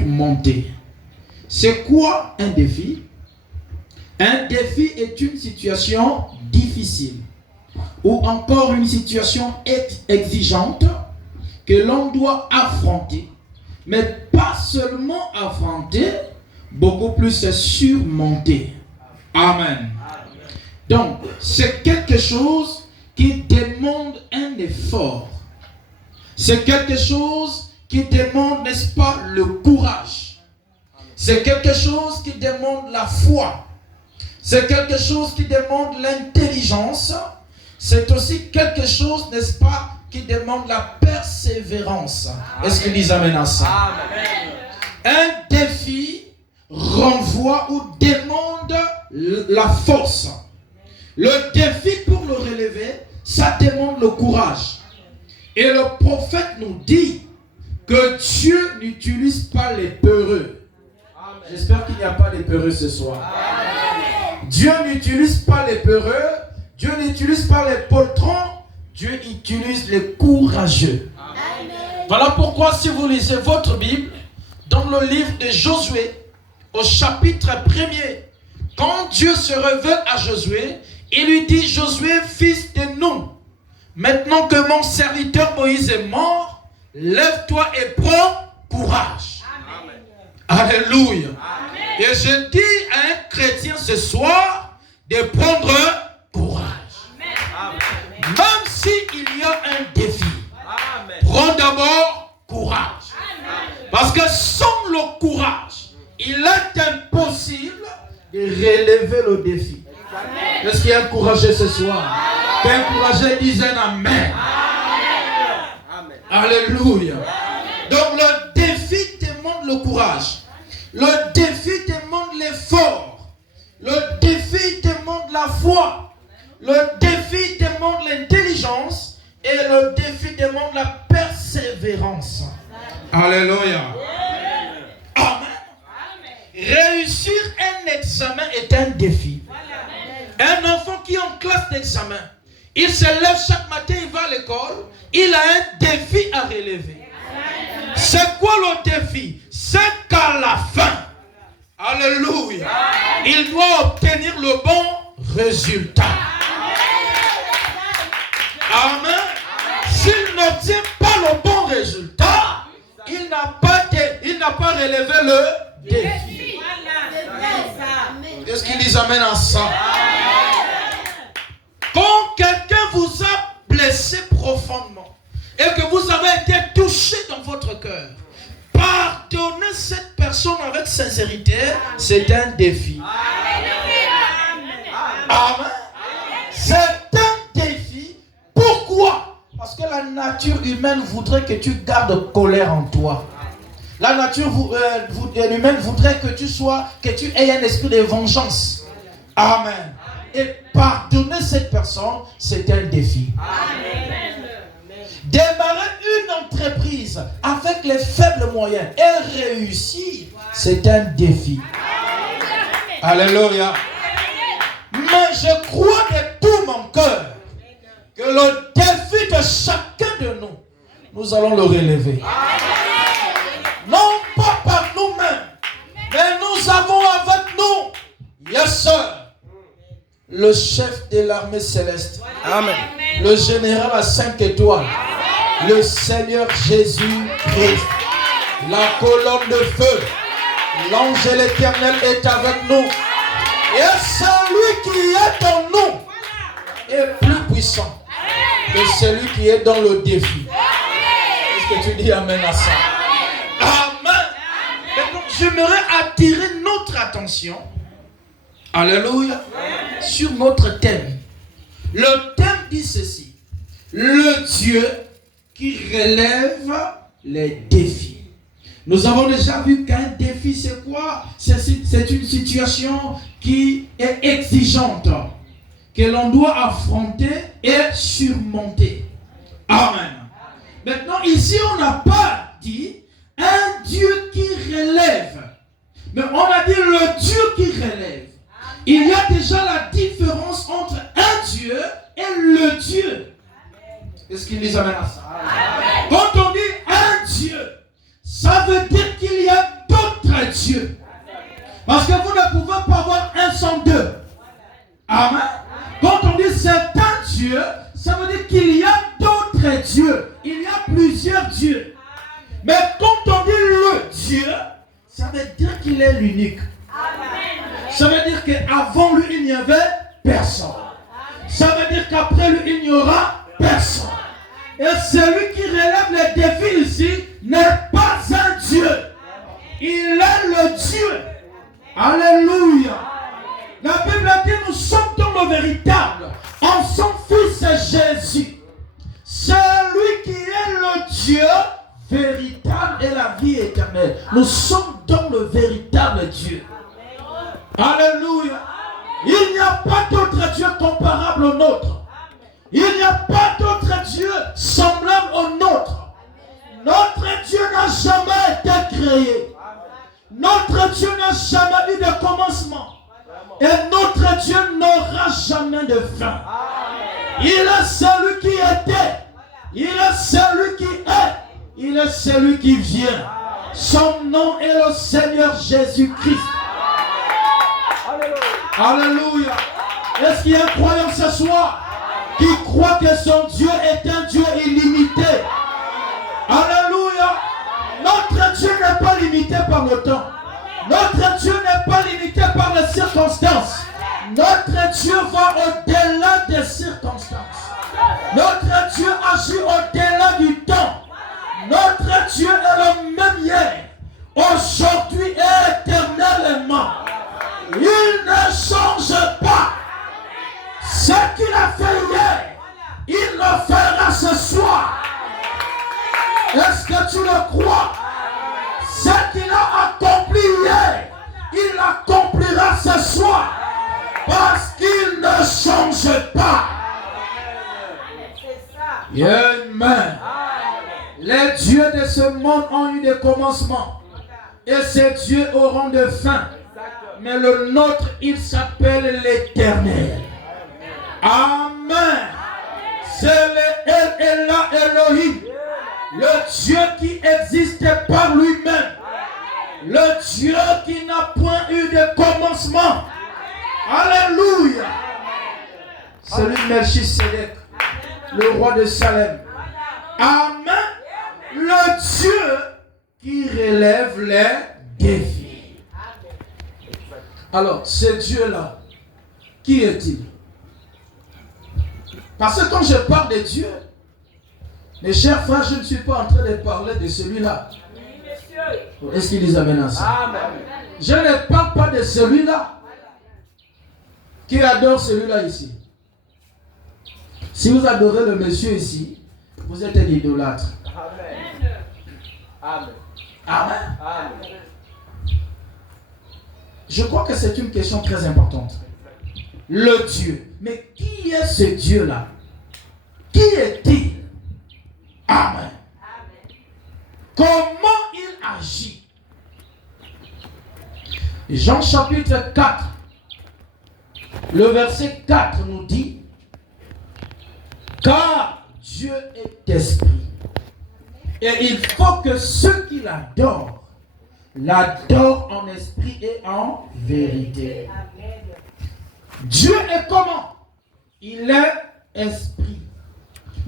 Monter. C'est quoi un défi? Un défi est une situation difficile ou encore une situation exigeante que l'on doit affronter, mais pas seulement affronter, beaucoup plus surmonter. Amen. Donc, c'est quelque chose qui demande un effort. C'est quelque chose qui demande, n'est-ce pas, le courage. C'est quelque chose qui demande la foi. C'est quelque chose qui demande l'intelligence. C'est aussi quelque chose, n'est-ce pas, qui demande la persévérance. Est-ce que nous amène à ça? Amen. Un défi renvoie ou demande la force. Le défi pour le relever, ça demande le courage. Et le prophète nous dit que Dieu n'utilise pas les peureux. J'espère qu'il n'y a pas les peureux ce soir. Amen. Dieu n'utilise pas les peureux. Dieu n'utilise pas les poltrons. Dieu utilise les courageux. Amen. Voilà pourquoi si vous lisez votre Bible, dans le livre de Josué, au chapitre 1er, quand Dieu se révèle à Josué, il lui dit: Josué, fils de Nun, maintenant que mon serviteur Moïse est mort, lève-toi et prends courage. Amen. Alléluia. Amen. Et je dis à un chrétien ce soir de prendre courage. Amen. Même s'il y a un défi, amen, prends d'abord courage. Amen. Parce que sans le courage, il est impossible de relever le défi. Amen. Est-ce qu'il y a un courageux ce soir? Qu'un courageux dise un amen. Amen. Alléluia. Amen. Donc le défi demande le courage. Le défi demande l'effort. Le défi demande la foi. Le défi demande l'intelligence. Et le défi demande la persévérance. Alléluia. Amen. Réussir un examen est un défi. Un enfant qui est en classe d'examen, il se lève chaque matin, il va à l'école, il a un défi à relever. C'est quoi le défi? C'est qu'à la fin, alléluia, il doit obtenir le bon résultat. Amen. S'il n'obtient pas le bon résultat, il n'a pas relevé le défi. Est-ce qu'il les amène à ça? Quand quelqu'un vous a blessé profondément et que vous avez été touché dans votre cœur, pardonner cette personne avec sincérité, c'est un défi. Amen. C'est un défi. Pourquoi? Parce que la nature humaine voudrait que tu gardes colère en toi. La nature humaine voudrait que tu aies un esprit de vengeance. Amen. Et pardonner cette personne, c'est un défi. Amen. Démarrer une entreprise avec les faibles moyens et réussir, c'est un défi. Amen. Alléluia. Mais je crois de tout mon cœur que le défi de chacun de nous allons le relever. Amen. Non pas par nous-mêmes, mais nous avons avec nous, yes sir, le chef de l'armée céleste. Amen. Le général à 5 étoiles. Amen. Le Seigneur Jésus-Christ. La colonne de feu. L'ange de l'Éternel est avec nous. Et celui qui est en nous est plus puissant que celui qui est dans le défi. Est-ce que tu dis amen à ça? Amen. Et donc j'aimerais attirer notre attention, alléluia, sur notre thème. Le thème dit ceci: le Dieu qui relève les défis. Nous avons déjà vu qu'un défi, c'est quoi? C'est une situation qui est exigeante, que l'on doit affronter et surmonter. Amen. Maintenant, ici, on n'a pas dit un Dieu qui relève, mais on a dit le Dieu qui relève. Il y a déjà la différence entre un Dieu et le Dieu. Est-ce qu'il les amène à ça? Amen. Quand on dit un Dieu, ça veut dire qu'il y a Parce que vous ne pouvez pas avoir un sans deux. Amen. Quand on dit c'est un Dieu, ça veut dire qu'il y a d'autres dieux. Il y a plusieurs dieux. Mais quand on dit le Dieu, ça veut dire qu'il est l'unique. Ça veut dire qu'avant lui, il n'y avait personne. Ça veut dire qu'après lui, il n'y aura personne. Et celui qui relève les défis ici n'est pas un Dieu. Il est le Dieu. Alléluia. La Bible dit nous sommes dans le véritable en son Fils Jésus. Celui qui est le Dieu véritable et la vie éternelle. Nous sommes dans le véritable Dieu. Alléluia. Il n'y a pas d'autre Dieu comparable au nôtre. Il n'y a pas d'autre Dieu semblable au nôtre. Notre Dieu n'a jamais été créé. Notre Dieu n'a jamais eu de commencement. Et notre Dieu n'aura jamais de fin. Il est celui qui était. Il est celui qui est. Il est celui qui vient. Son nom est le Seigneur Jésus-Christ. Alléluia. Est-ce qu'il y a un croyant ce soir qui croit que son Dieu est un Dieu illimité? Alléluia. Notre Dieu n'est pas limité par le temps. Notre Dieu n'est pas limité par les circonstances. Notre Dieu va au-delà des circonstances. Notre Dieu agit au-delà du temps. Notre Dieu est le même hier, aujourd'hui et éternellement. Il ne change pas. Ce qu'il a fait hier, il le fera ce soir. Est-ce que tu le crois? Ce qu'il a accompli hier, il l'accomplira ce soir. Parce qu'il ne change pas. Amen. Les dieux de ce monde ont eu des commencements. Et ces dieux auront de fin. Mais le nôtre, il s'appelle l'Éternel. Amen. C'est le El Elohim. Le Dieu qui existe par lui-même. Le Dieu qui n'a point eu de commencement. Alléluia. Celui de Melchisedec, le roi de Salem. Amen. Le Dieu qui relève les défis. Alors, ce Dieu-là, qui est-il? Parce que quand je parle de Dieu, mes chers frères, je ne suis pas en train de parler de celui-là. Est-ce qu'il les amène à ça? Je ne parle pas de celui-là. Qui adore celui-là ici? Si vous adorez le monsieur ici, vous êtes un idolâtre. Amen. Amen. Amen. Je crois que c'est une question très importante. Le Dieu. Mais qui est ce Dieu-là? Qui est-il? Amen. Comment il agit? Jean chapitre 4, le verset 4 nous dit: car Dieu est esprit. Et il faut que ceux qui l'adorent en esprit et en vérité. Dieu est comment? Il est esprit.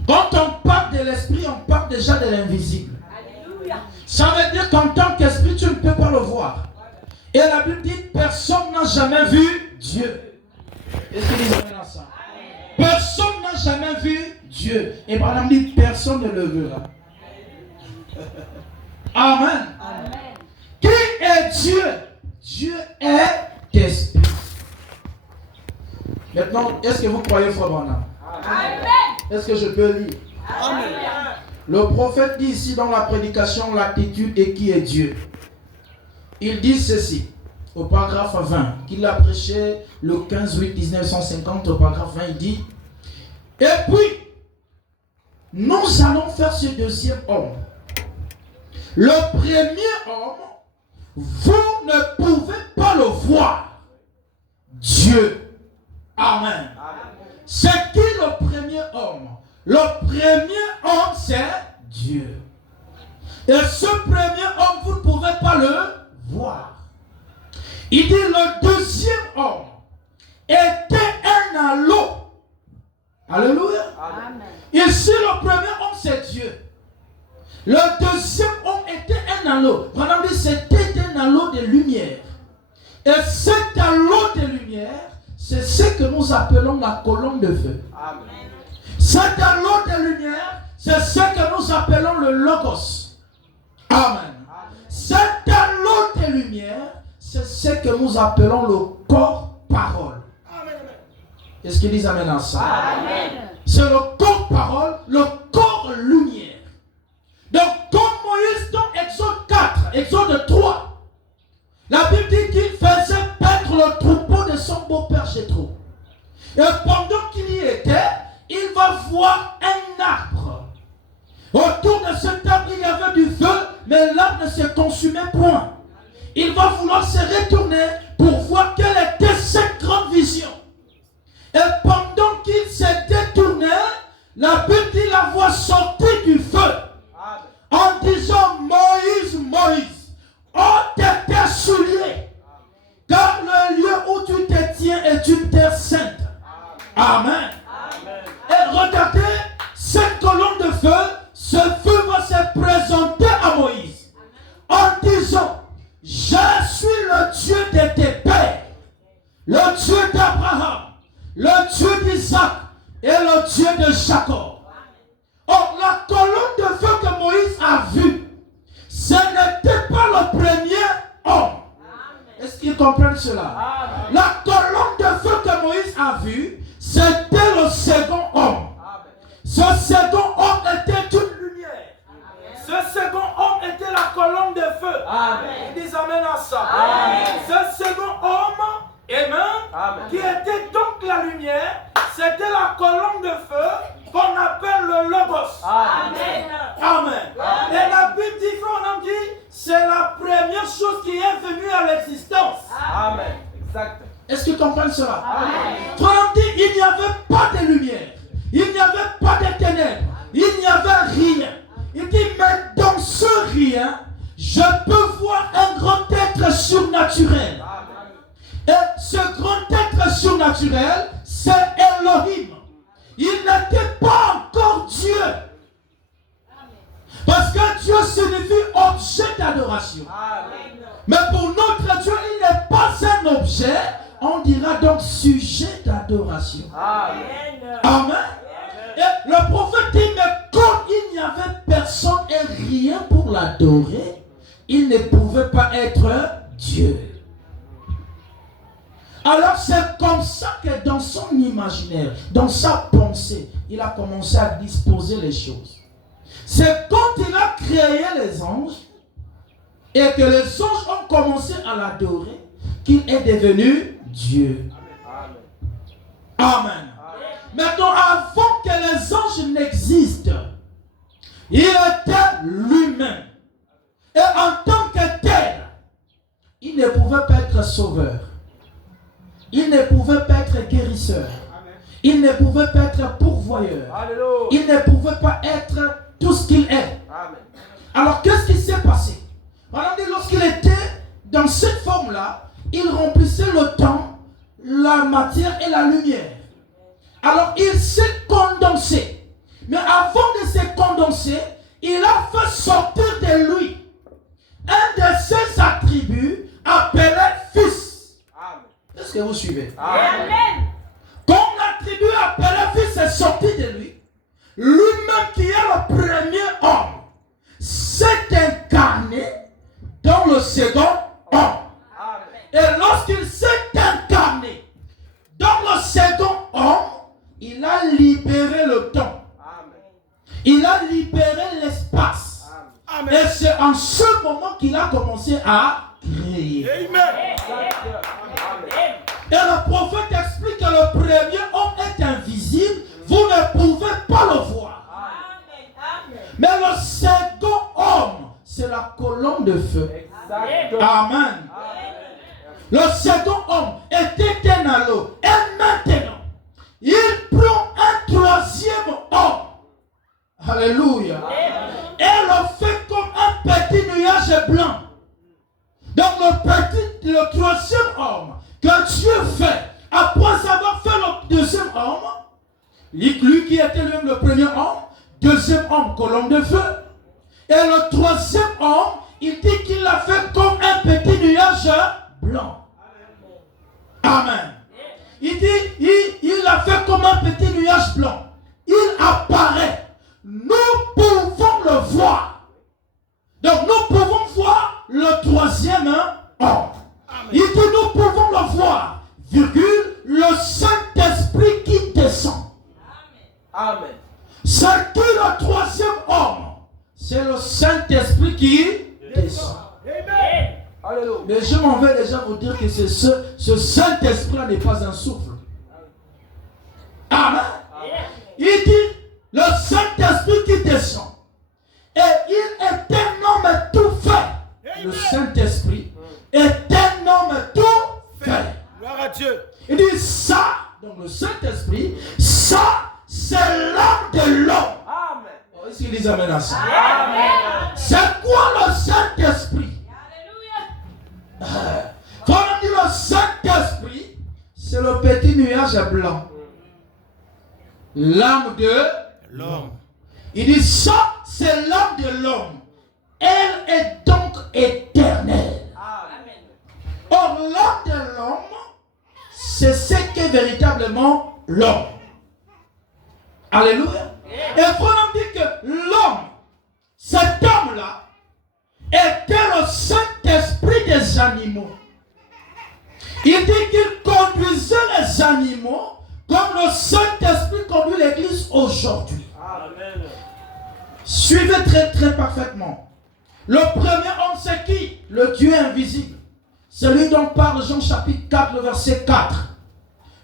Quand on parle de l'esprit, on parle déjà de l'invisible. Ça veut dire qu'en tant qu'esprit, tu ne peux pas le voir. Et la Bible dit: personne n'a jamais vu Dieu. Est-ce qu'il dit ça? Personne n'a jamais vu Dieu. Et par exemple, dit: personne ne le verra. Amen. Amen. Qui est Dieu? Dieu est esprit. Maintenant, est-ce que vous croyez, frère Branham? Amen. Est-ce que je peux lire? Amen. Le prophète dit ici dans la prédication l'attitude et qui est Dieu. Il dit ceci au paragraphe 20 qu'il a prêché le 15 août 1950. Au paragraphe 20, il dit: et puis nous allons faire ce deuxième homme. Le premier homme, vous ne pouvez pas le voir. Dieu. Amen. C'est qui le premier homme? Le premier homme, c'est Dieu. Et ce premier homme, vous ne pouvez pas le voir. Il dit le deuxième homme était un anneau. Alléluia. Amen. Ici, le premier homme, c'est Dieu. Le deuxième homme était un anneau. Madame dit, c'était un anneau de lumière. Et cet anneau de lumière, c'est ce que nous appelons la colonne de feu. Amen. Cet anneau de lumière, c'est ce que nous appelons le logos. Amen. Cet anneau de lumière, c'est ce que nous appelons le corps-parole. Est-ce qu'ils disent amen à ça? Amen. C'est le corps-parole, le corps-lumière. Donc, comme Moïse dans Exode 4, Exode 3, la Bible dit qu'il faisait paître le troupeau de son beau-père Jéthro. Et pendant qu'il y était, il va voir un arbre. Autour de cet arbre, il y avait du feu, mais l'arbre ne se consumait point. Il va vouloir se retourner pour voir quelle était cette grande vision. Et pendant qu'il s'est détourné, la Bible dit la voix sortie du feu. En disant Moïse, Moïse, ôte tes souliers, car le lieu où tu te tiens est une terre sainte. Amen. Et regardez, cette colonne de feu, ce feu va se présenter à Moïse en disant, je suis le Dieu de tes pères, le Dieu d'Abraham, le Dieu d'Isaac et le Dieu de Jacob. Or, la colonne de feu que Moïse a vue, ce n'était pas le premier homme. Est-ce qu'ils comprennent cela? Amen. La colonne de feu que Moïse a vue, c'était le second homme. Ce second homme était une lumière. Ce second homme était la colonne de feu. Amen. Ils disent amen à ça. Amen. Ce second homme, amen, qui était donc la lumière, c'était la colonne de feu qu'on appelle le logos. Amen. Amen. Et la Bible dit, on dit, c'est la première chose qui est venue à l'existence. Amen. Exact. Est-ce que tu comprends cela? Amen. On dit, il n'y avait pas de lumière, il n'y avait pas de ténèbres, il n'y avait rien. Il dit, mais dans ce rien, je peux voir un grand être surnaturel. Amen. Et ce grand être surnaturel, c'est Elohim. Il n'était pas encore Dieu. Parce que Dieu signifie objet d'adoration. Mais pour notre Dieu, il n'est pas un objet. On dira donc sujet d'adoration. Amen. Amen. Et le prophète dit, mais quand il n'y avait personne et rien pour l'adorer, il ne pouvait pas être Dieu. Alors c'est comme ça que dans son imaginaire, dans sa pensée, il a commencé à disposer les choses. C'est quand il a créé les anges et que les anges ont commencé à l'adorer qu'il est devenu Dieu. Amen. Maintenant, avant que les anges n'existent, il était lui-même. Et en tant que tel, il ne pouvait pas être sauveur. Il ne pouvait pas être guérisseur. Il ne pouvait pas être pourvoyeur. Il ne pouvait pas être tout ce qu'il est. Alors, qu'est-ce qui s'est passé? Lorsqu'il était dans cette forme-là, il remplissait le temps, la matière et la lumière. Alors, il s'est condensé. Mais avant de se condenser, il a fait sortir de lui un de ses attributs appelé Fils. Est-ce que vous suivez? Amen. Comme l'attribut appelé Fils est sorti de lui, lui-même qui est le premier homme s'est incarné dans le second homme. Et lorsqu'il s'est incarné dans le second homme, il a libéré le temps. Il a libéré l'espace. Et c'est en ce moment qu'il a commencé à créer. Amen. Et le prophète explique que le premier homme est invisible. Vous ne pouvez pas le voir. Mais le second homme, c'est la colonne de feu. Amen. Le second homme était un anneau. Et maintenant, il prend un troisième homme. Alléluia. Et le fait comme un petit nuage blanc. Donc le petit le troisième homme que Dieu fait, après avoir fait le deuxième homme, lui qui était lui-même le premier homme, deuxième homme, colonne de feu, et le troisième homme, il dit qu'il l'a fait comme un petit nuage blanc. Amen. Il dit, il l'a fait comme un petit nuage blanc. Il apparaît. Nous pouvons le voir. Donc nous pouvons voir le troisième homme. Il dit, nous pouvons le voir, virgule, le Saint-Esprit qui descend. Amen. C'est qui le troisième homme? C'est le Saint-Esprit qui descend. Amen. Alléluia. Mais je m'en vais déjà vous dire que ce Saint-Esprit-là n'est pas un souffle. Amen. Il dit, le Saint-Esprit qui descend. Et il est un homme tout fait. Le Saint-Esprit est un homme tout fait. Gloire à Dieu. Il dit ça, donc le Saint-Esprit, ça, c'est l'âme de l'homme. Amen. Est-ce qu'il dit amen à ça? Amen. C'est quoi le Saint-Esprit? Quand on dit le Saint-Esprit, c'est le petit nuage blanc. L'âme de l'homme. Il dit ça, c'est l'âme de l'homme. Elle est donc éternelle. Amen. Or, l'âme de l'homme, c'est ce qu'est véritablement l'homme. Alléluia. Et Frère dit que l'homme, cet homme-là, était le Saint-Esprit des animaux. Il dit qu'il conduisait les animaux comme le Saint-Esprit conduit l'Église aujourd'hui. Amen. Suivez très très parfaitement. Le premier homme, c'est qui? Le Dieu invisible. Celui dont parle Jean chapitre 4, le verset 4.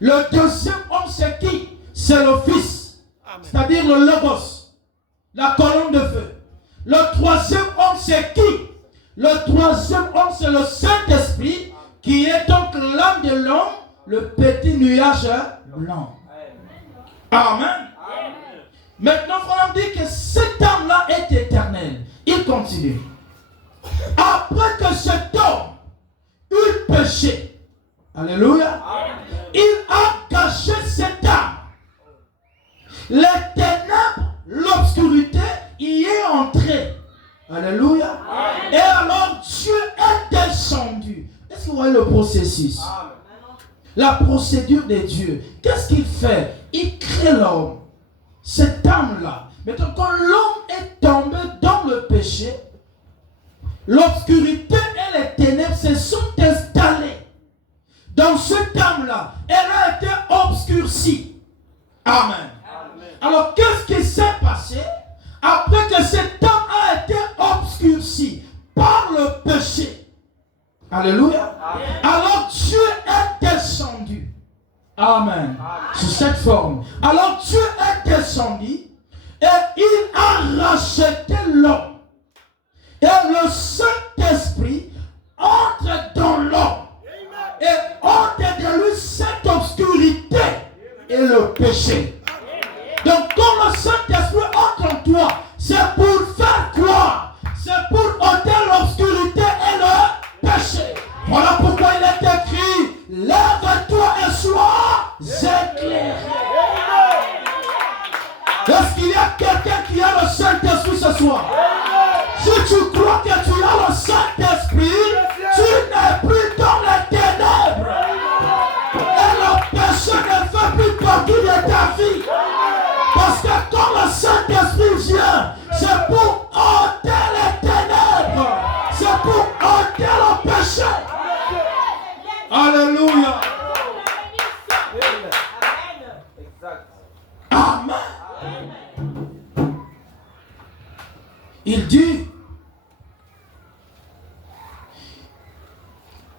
Le deuxième homme, c'est qui? C'est le Fils. C'est-à-dire le Logos. La colonne de feu. Le troisième homme, c'est qui? Le troisième homme, c'est le Saint-Esprit, qui est donc l'âme de l'homme, le petit nuage blanc. Amen. Maintenant, il dit que cette âme-là est éternelle. Il continue. Après que cet homme eut péché, alléluia, il a caché cette âme. Les ténèbres, l'obscurité y est entrée. Alléluia. Et alors Dieu est descendu. Est-ce que vous voyez le processus? La procédure de Dieu. Qu'est-ce qu'il fait? Il crée l'homme. Cette âme-là. Maintenant, quand l'homme est tombé dans le péché, l'obscurité et les ténèbres se sont installées. Dans cette âme-là, elle a été obscurcie. Amen. Alors, qu'est-ce qui s'est passé? Après que cette âme a été obscurcie par le péché. Alléluia. Amen. Alors Dieu est descendu. Amen. Sous cette forme. Alors Dieu est descendu et il a racheté l'homme. Et le Saint-Esprit entre dans l'homme. Et ôte de lui cette obscurité et le péché. Donc quand le Saint-Esprit entre en toi, c'est pour faire quoi? C'est pour ôter l'obscurité et le péché. Voilà pourquoi il est écrit, lève-toi et sois éclairé. Est-ce qu'il y a quelqu'un qui a le Saint-Esprit ce soir? Si tu crois que tu as le Saint-Esprit, tu n'es plus dans les ténèbres. Et le péché ne fait plus partie de ta vie. Parce que quand le Saint-Esprit vient, c'est pour ôter les ténèbres. C'est pour ôter le péché. Alléluia. Amen. Il dit,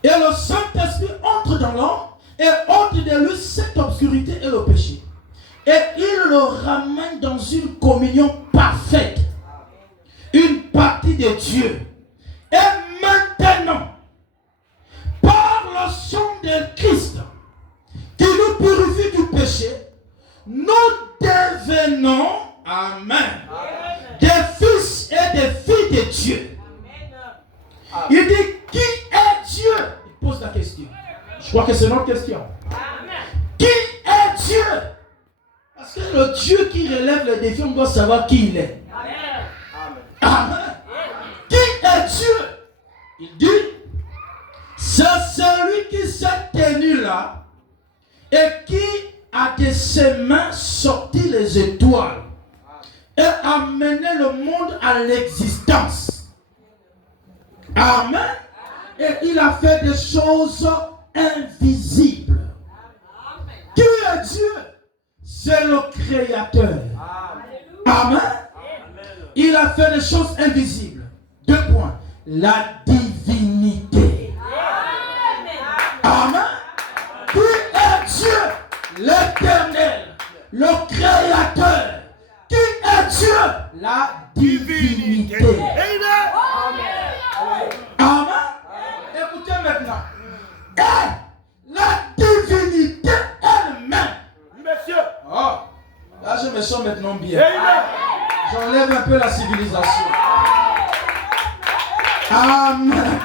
et le Saint-Esprit entre dans l'homme et ôte de lui cette obscurité et le péché. Et il le ramène dans une communion parfaite. Une partie de Dieu. Et maintenant, par le sang de Christ, qui nous purifie du péché, nous devenons, amen, des fils et des filles de Dieu. Il dit, qui est Dieu? Il pose crois que c'est notre question. Qui est Dieu? Parce que le Dieu qui relève le défi, on doit savoir qui il est. Amen. Qui est Dieu? Il dit, c'est celui qui s'est tenu là et qui a de ses mains sorti les étoiles et a mené le monde à l'existence. Amen. Et il a fait des choses invisibles. Qui est Dieu? C'est le Créateur. Amen. Il a fait des choses invisibles. 2 points. La divinité. Amen. Qui est Dieu? L'Éternel, le Créateur. Qui est Dieu? La divinité. Amen. Écoutez maintenant. Et la divinité elle-même. Monsieur. Oh, là je me sens maintenant bien. J'enlève un peu la civilisation. Amen.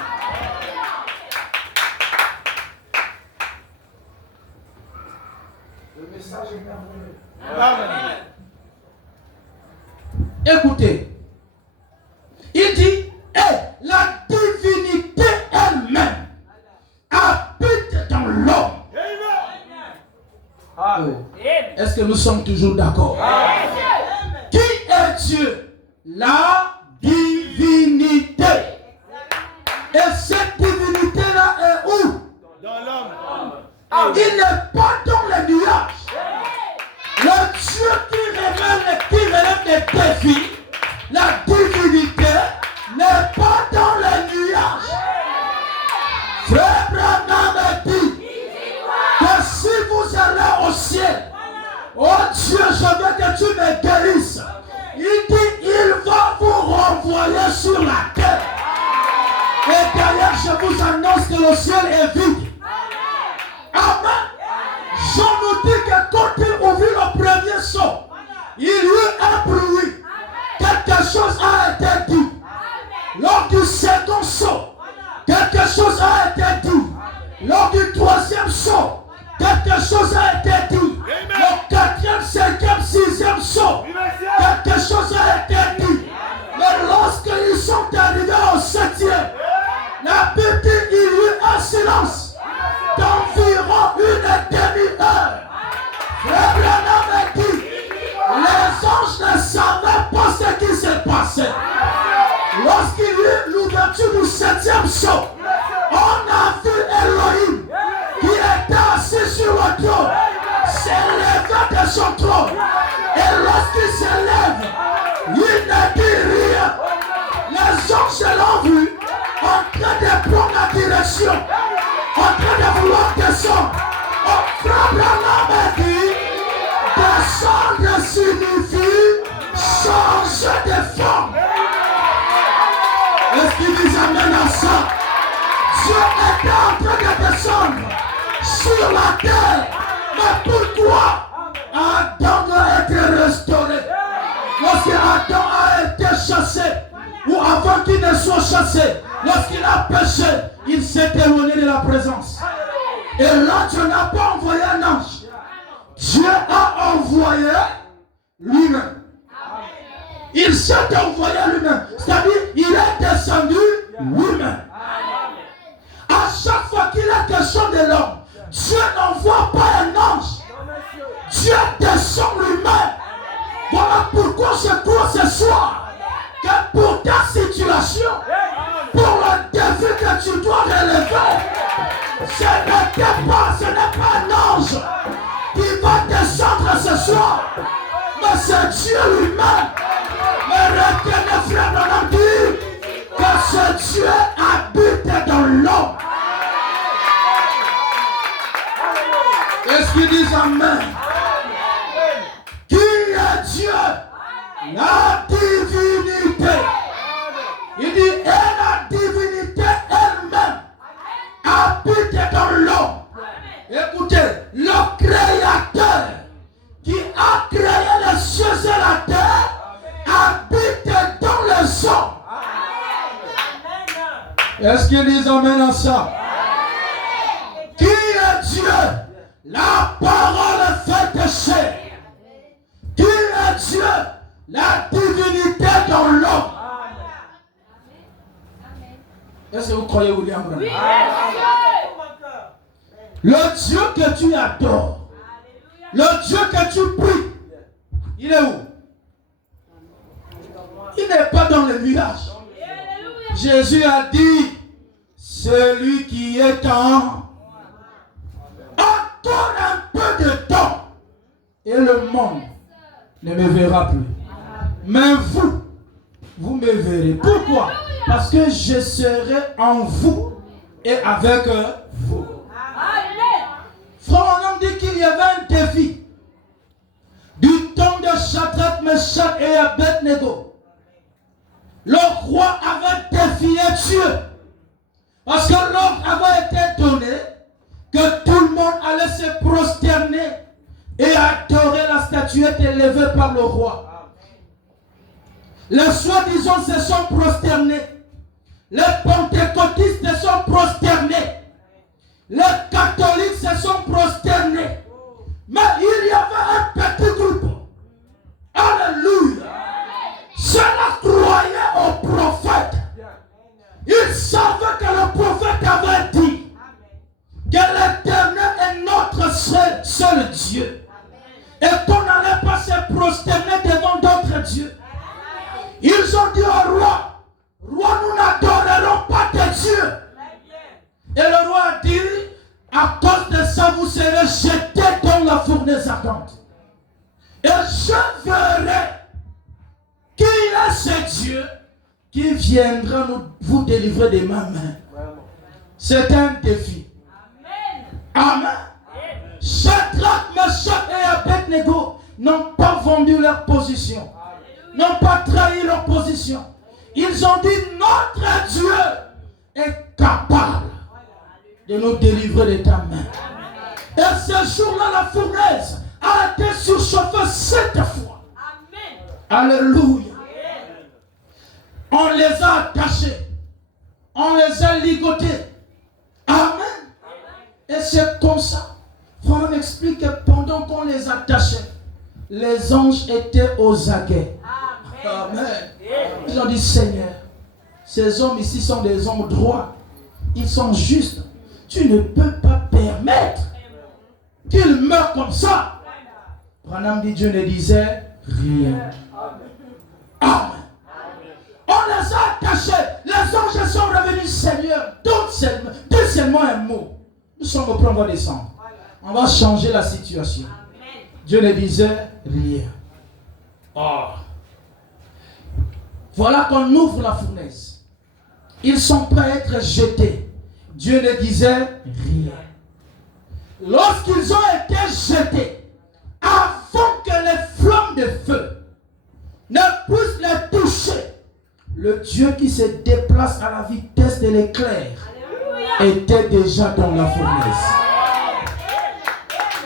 Le message est merveilleux. Amen. Écoutez. Il dit, la divinité elle-même habite dans l'homme. Est-ce que nous sommes toujours d'accord? Qui est Dieu? La divinité. Et cette divinité-là est où? Dans l'homme. Il n'est pas dans les nuages. Le Dieu qui relève les défis, la divinité n'est pas dans les nuages. Frère Branham dit que si vous allez au ciel, oh Dieu, je veux que tu me guérisses. Il dit, il va vous renvoyer sur la terre. Et d'ailleurs, je vous annonce que le ciel est vide. Amen. Jean nous dit que quand il ouvrit le premier seau, il y eut un bruit. Quelque chose a été dit. Lors du second saut, quelque chose a été dit. Lors du troisième saut, quelque chose a été dit. Le 4e, 5e, 6e saut, quelque chose a été dit. Mais lorsqu'ils sont arrivés au 7e, la Bible dit qu'il y eut un silence d'environ une demi-heure. Frère Branham dit, les anges ne savaient pas ce qui s'est passé. Lorsqu'il y eut l'ouverture du 7e saut, on a vu Elohim qui était assis sur le trône, s'élevait de son trône. Et lorsqu'il s'élève, il ne dit rien. Les anges l'ont vu en train de prendre la direction, en train de vouloir descendre. Frère Branham dit, descendre signifie changer de forme. Est-ce qu'ils nous amènent à ça? Dieu était en train de descendre sur la terre. Mais pourquoi Adam a été restauré? Lorsque Adam a été chassé, ou avant qu'il ne soit chassé, lorsqu'il a péché, il s'est éloigné de la présence. Et là, Dieu n'a pas envoyé un ange. Dieu a envoyé lui-même. Il s'est envoyé lui-même. C'est-à-dire, il est descendu lui-même. À chaque fois qu'il est question de l'homme, Dieu n'envoie pas un ange. Dieu descend lui-même. Voilà pourquoi je crois ce soir que pour ta situation, pour le défi que tu dois relever, ce n'est pas un ange qui va descendre ce soir, mais c'est Dieu lui-même. Mais retenez, frère Branham dit que ce Dieu habite dans l'homme. Est-ce qu'ils disent Amen? Qui est Dieu? La divinité. Il dit, et la divinité elle-même habite dans l'homme. Écoutez, le Créateur qui a créé les cieux et la terre habite dans les hommes. Est-ce qu'ils disent Amen à ça? Qui est la parole faite chair. Tu es Dieu, la divinité dans l'homme. Est-ce que vous croyez William Branham? Oui, le Dieu que tu adores, le Dieu que tu pries, il est où? Il n'est pas dans les nuages. Jésus a dit, celui qui est en encore un peu de temps et le monde ne me verra plus. Mais vous me verrez. Pourquoi? Parce que je serai en vous et avec vous. Frère Branham dit qu'il y avait un défi du temps de Shadrach, Meshach et Abednego. Le roi avait défié Dieu parce que l'ordre avait été donné que tout le monde allait se prosterner et adorer la statuette élevée par le roi. Les soi-disant se sont prosternés. Les pentecôtistes se sont prosternés. Les catholiques se sont prosternés. Mais il y avait un petit groupe. Alléluia. Cela croyait au prophète. Ils savaient que le prophète avait dit que l'Éternel est notre seul Dieu. Et qu'on n'allait pas se prosterner devant d'autres dieux. Ils ont dit au roi, roi, nous n'adorerons pas tes dieux. Et le roi a dit, à cause de ça, vous serez jetés dans la fournaise ardente. Et je verrai qui est ce Dieu qui viendra vous délivrer de ma main. C'est un défi. Amen. Shadrach, Meshach et Abednego n'ont pas vendu leur position, n'ont pas trahi leur position. Ils ont dit, notre Dieu est capable de nous délivrer de ta main. Et ce jour-là, la fournaise a été surchauffée 7 fois. Alléluia. On les a attachés. On les a ligotés. Amen. Et c'est comme ça. Frère m'explique que pendant qu'on les attachait, les anges étaient aux aguets. Amen. Ils ont dit, Seigneur, ces hommes ici sont des hommes droits. Ils sont justes. Tu ne peux pas permettre qu'ils meurent comme ça. Branham dit, Dieu ne disait rien. Amen. On les a attachés. Les anges sont revenus, Seigneur. Donne seulement un mot. Nous sommes au point, on va descendre. On va changer la situation. Dieu ne disait rien. Oh. Voilà qu'on ouvre la fournaise. Ils sont prêts à être jetés. Dieu ne disait rien. Lorsqu'ils ont été jetés, avant que les flammes de feu ne puissent les toucher, le Dieu qui se déplace à la vitesse de l'éclair était déjà dans la fournaise.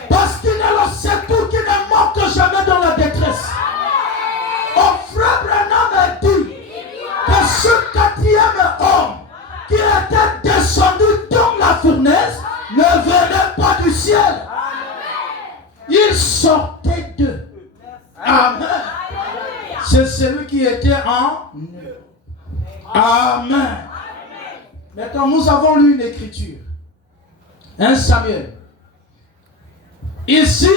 Parce qu'il est le secours qui ne manque jamais dans la détresse. Au frère Branham a dit que ce 4e homme qui était descendu dans la fournaise ne venait pas du ciel. Il sortait d'eux. Amen. C'est celui qui était en eux. Amen. Maintenant, nous avons lu une écriture. 1 Samuel. Ici,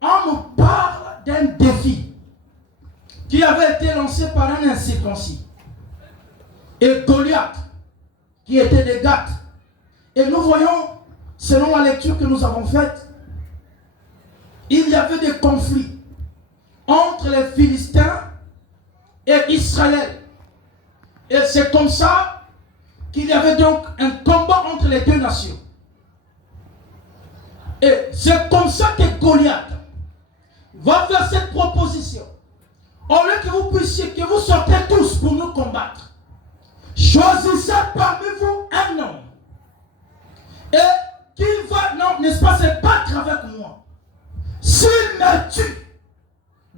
on nous parle d'un défi qui avait été lancé par un incirconcis. Et Goliath, qui était de Gath. Et nous voyons, selon la lecture que nous avons faite, il y avait des conflits entre les Philistins et Israël. Et c'est comme ça qu'il y avait donc un combat entre les deux nations. Et c'est comme ça que Goliath va faire cette proposition. Au lieu que vous puissiez, que vous sortez tous pour nous combattre, choisissez parmi vous un homme. Et qui va, non, n'est-ce pas, se battre avec moi. S'il me tue,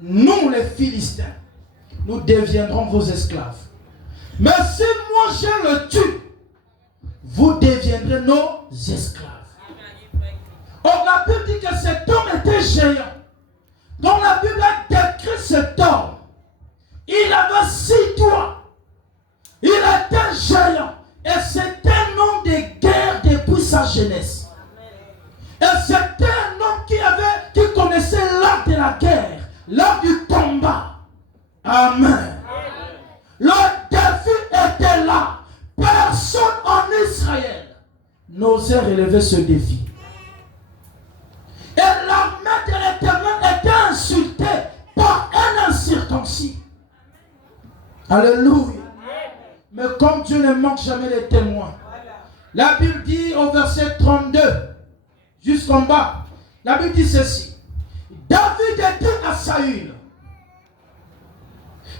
nous les Philistins, nous deviendrons vos esclaves. Mais si moi je le tue, vous deviendrez nos esclaves. que cet homme était géant. Dans la Bible a décrit cet homme. Il avait 6 doigts. Il était géant. Et c'était un homme de guerre depuis sa jeunesse. Et c'était un homme qui connaissait l'art de la guerre, l'art du combat. Amen. Le défi était là. Personne en Israël n'osait relever ce défi. Et l'armée de l'Éternel était insultée par un incirconcis. Alléluia. Mais comme Dieu ne manque jamais les témoins, la Bible dit au verset 32, jusqu'en bas, la Bible dit ceci. David dit à Saül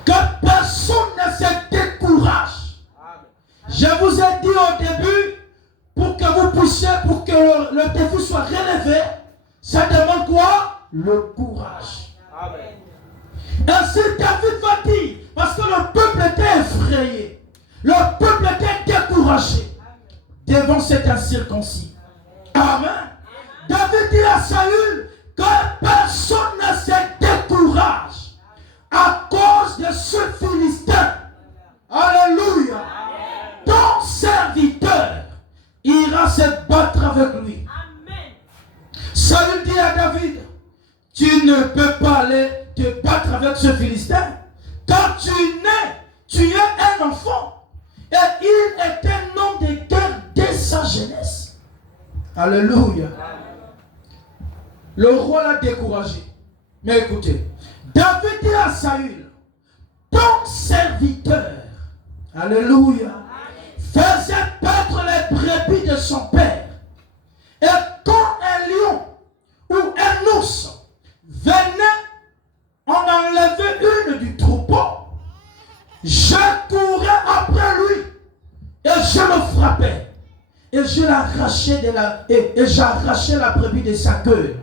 que personne ne se décourage. Je vous ai dit au début, pour que vous puissiez, pour que le défi soit relevé, ça demande quoi? Le courage. Amen. Ainsi David va dire, parce que le peuple était effrayé, le peuple était découragé devant cet incirconcis. Amen. David dit à Saül que personne ne se décourage à cause de ce Philistin. Alléluia. Ton serviteur ira se battre avec lui. Saül dit à David, tu ne peux pas aller te battre avec ce Philistin, car tu es un enfant. Et il est un homme de guerre dès sa jeunesse. Alléluia. Le roi l'a découragé. Mais écoutez, David dit à Saül, ton serviteur, alléluia, faisait paître les brebis de son père. Et quand un lion ou un ours venait en enlever une du troupeau, je courais après lui et je le frappais. Et je l'arrachais et j'arrachais la brebis de sa queue.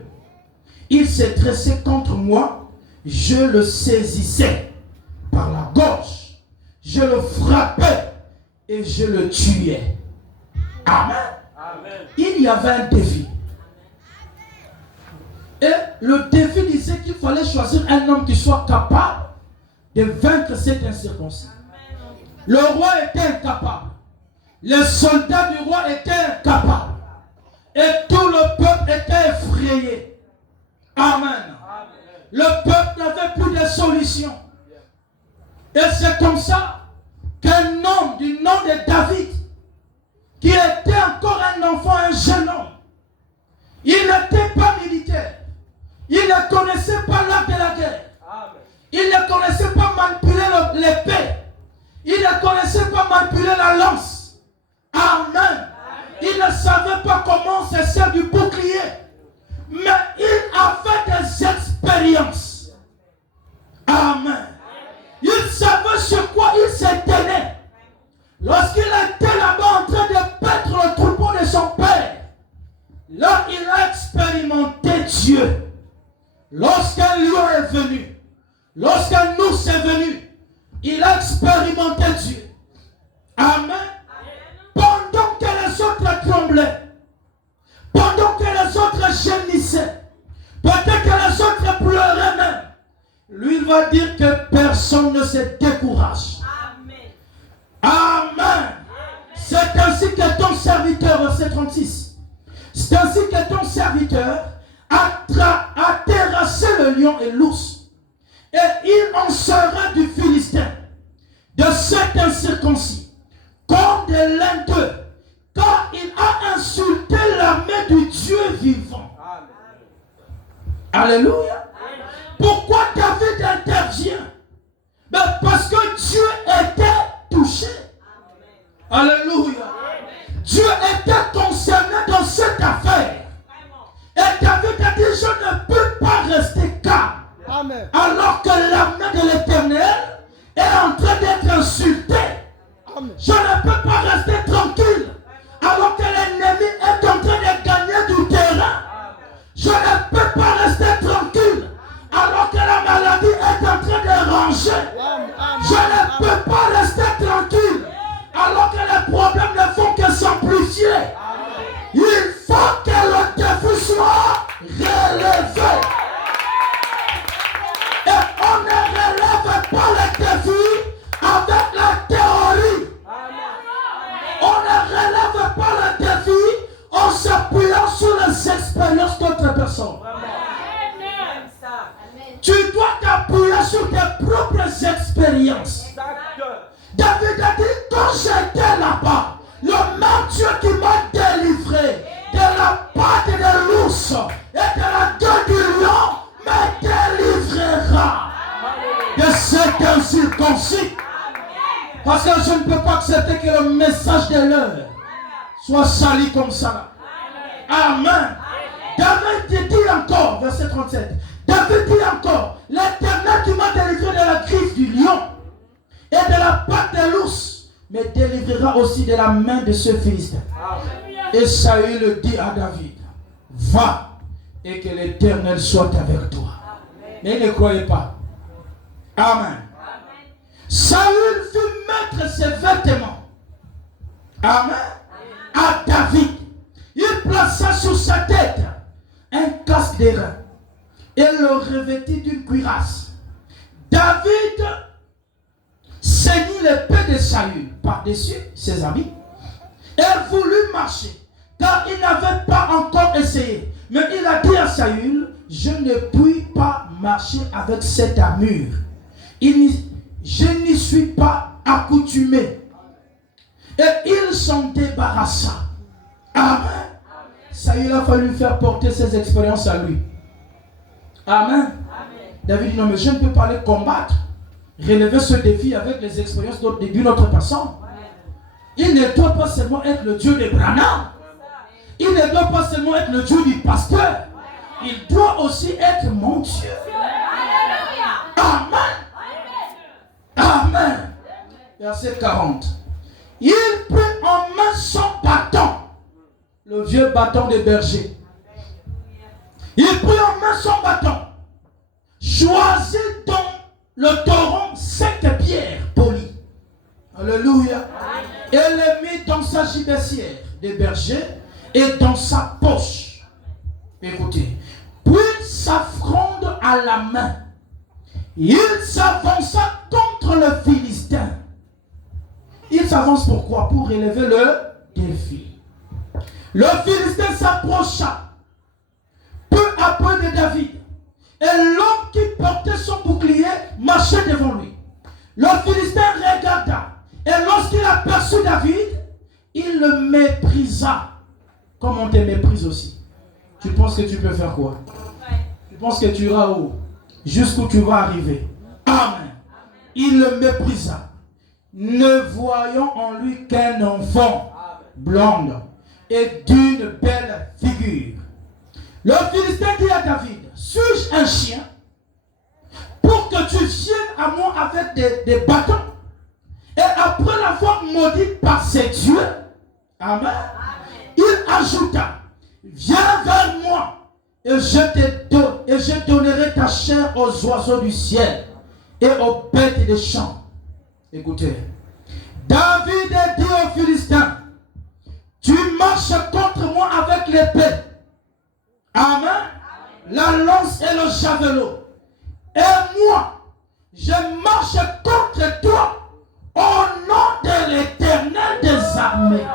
Il s'est dressé contre moi, je le saisissais par la gorge, je le frappais et je le tuais. Amen. Amen. Il y avait un défi. Et le défi disait qu'il fallait choisir un homme qui soit capable de vaincre cet incirconcis. Le roi était incapable. Les soldats du roi étaient incapables. Et tout le peuple était effrayé. Amen. Le peuple n'avait plus de solution. Et c'est comme ça qu'un homme du nom de David, qui était encore un enfant, un jeune homme, il n'était pas militaire. Il ne connaissait pas l'art de la guerre. Il ne connaissait pas manipuler l'épée. Il ne connaissait pas manipuler la lance. Amen. Il ne savait pas comment se sert du bouclier. Mais il avait des expériences. Amen. Il savait sur quoi il se tenait. Lorsqu'il était là-bas en train de paître le troupeau de son père, là il a expérimenté Dieu. Lorsqu'un lion est venu, lorsqu'un ours est venu, il a expérimenté Dieu. Amen. Pendant que les autres tremblaient, pendant que les autres gémissaient, pendant que les autres pleuraient même, lui il va dire que personne ne se décourage. Amen. Amen. C'est ainsi que ton serviteur, verset 36, c'est ainsi que ton serviteur a terrassé le lion et l'ours. Et il en sera du Philistin, de cet incirconcis, comme de l'un d'eux, car il a insulté l'armée du Dieu vivant. Amen. Alléluia. Amen. Pourquoi David intervient? Ben parce que Dieu était touché. Amen. Alléluia. Amen. Dieu était concerné dans cette affaire. Et David a dit, je ne peux pas rester calme. Amen. Alors que l'armée de l'Éternel est en train d'être insultée. Amen. Je ne peux pas rester tranquille alors que l'ennemi est en train de gagner du terrain. Je ne peux pas rester tranquille alors que la maladie est en train de ranger. Je ne peux pas rester tranquille alors que les problèmes ne font que s'amplifier. Il faut que le défi soit réel. relever. Et on ne relève pas les défis avec la théorie. On ne relève pas le défi en s'appuyant sur les expériences d'autres personnes. Tu dois t'appuyer sur tes propres expériences. David a dit, quand j'étais là-bas, le même Dieu qui m'a délivré de la patte de l'ours et de la gueule du lion me délivrera de cet incirconcis. Parce que je ne peux pas accepter que le message de l'heure soit sali comme ça. Amen. David dit encore, verset 37, David dit encore, l'Éternel qui m'a délivré de la griffe du lion et de la patte de l'ours me délivrera aussi de la main de ce Philistin. Et Saül dit à David, va et que l'Éternel soit avec toi. Mais il ne croyait pas. Amen. Saül fit mettre ses vêtements. Amen. À David. Il plaça sur sa tête un casque d'airain et le revêtit d'une cuirasse. David ceignit l'épée de Saül par-dessus ses habits et voulut marcher, car il n'avait pas encore essayé. Mais il a dit à Saül, je ne puis pas marcher avec cette armure. Je n'y suis pas accoutumé. Et il s'en débarrassa. Amen. Saül a fallu faire porter ses expériences à lui. Amen. David dit non, mais je ne peux pas les combattre. Relever ce défi avec les expériences d'une autre personne. Il ne doit pas seulement être le Dieu de Branham. Il ne doit pas seulement être le Dieu du pasteur. Il doit aussi être mon Dieu. Amen. Amen. Verset 40. Il prit en main son bâton, le vieux bâton des bergers. Il prit en main son bâton, choisit dans le torrent 5 pierres polies. Alléluia. Et les mit dans sa gibecière des bergers et dans sa poche. Écoutez. Puis sa fronde à la main, il s'avança contre le Philistin. Il s'avance pourquoi? Pour relever le défi. Le Philistin s'approcha peu à peu de David. Et l'homme qui portait son bouclier marchait devant lui. Le Philistin regarda. Et lorsqu'il aperçut David, il le méprisa. Comme on te méprise aussi. Tu penses que tu peux faire quoi? Tu penses que tu iras où? Jusqu'où tu vas arriver. Amen. Il le méprisa, ne voyant en lui qu'un enfant blonde et d'une belle figure. Le Philistin dit à David, suis-je un chien pour que tu viennes à moi avec des bâtons? Et après l'avoir maudit par ses dieux, amen, il ajouta, viens vers moi et je donnerai ta chair aux oiseaux du ciel et aux bêtes des champs. Écoutez, David dit aux Philistins, tu marches contre moi avec l'épée, amen, la lance et le javelot, et moi je marche contre toi au nom de l'Éternel des armées.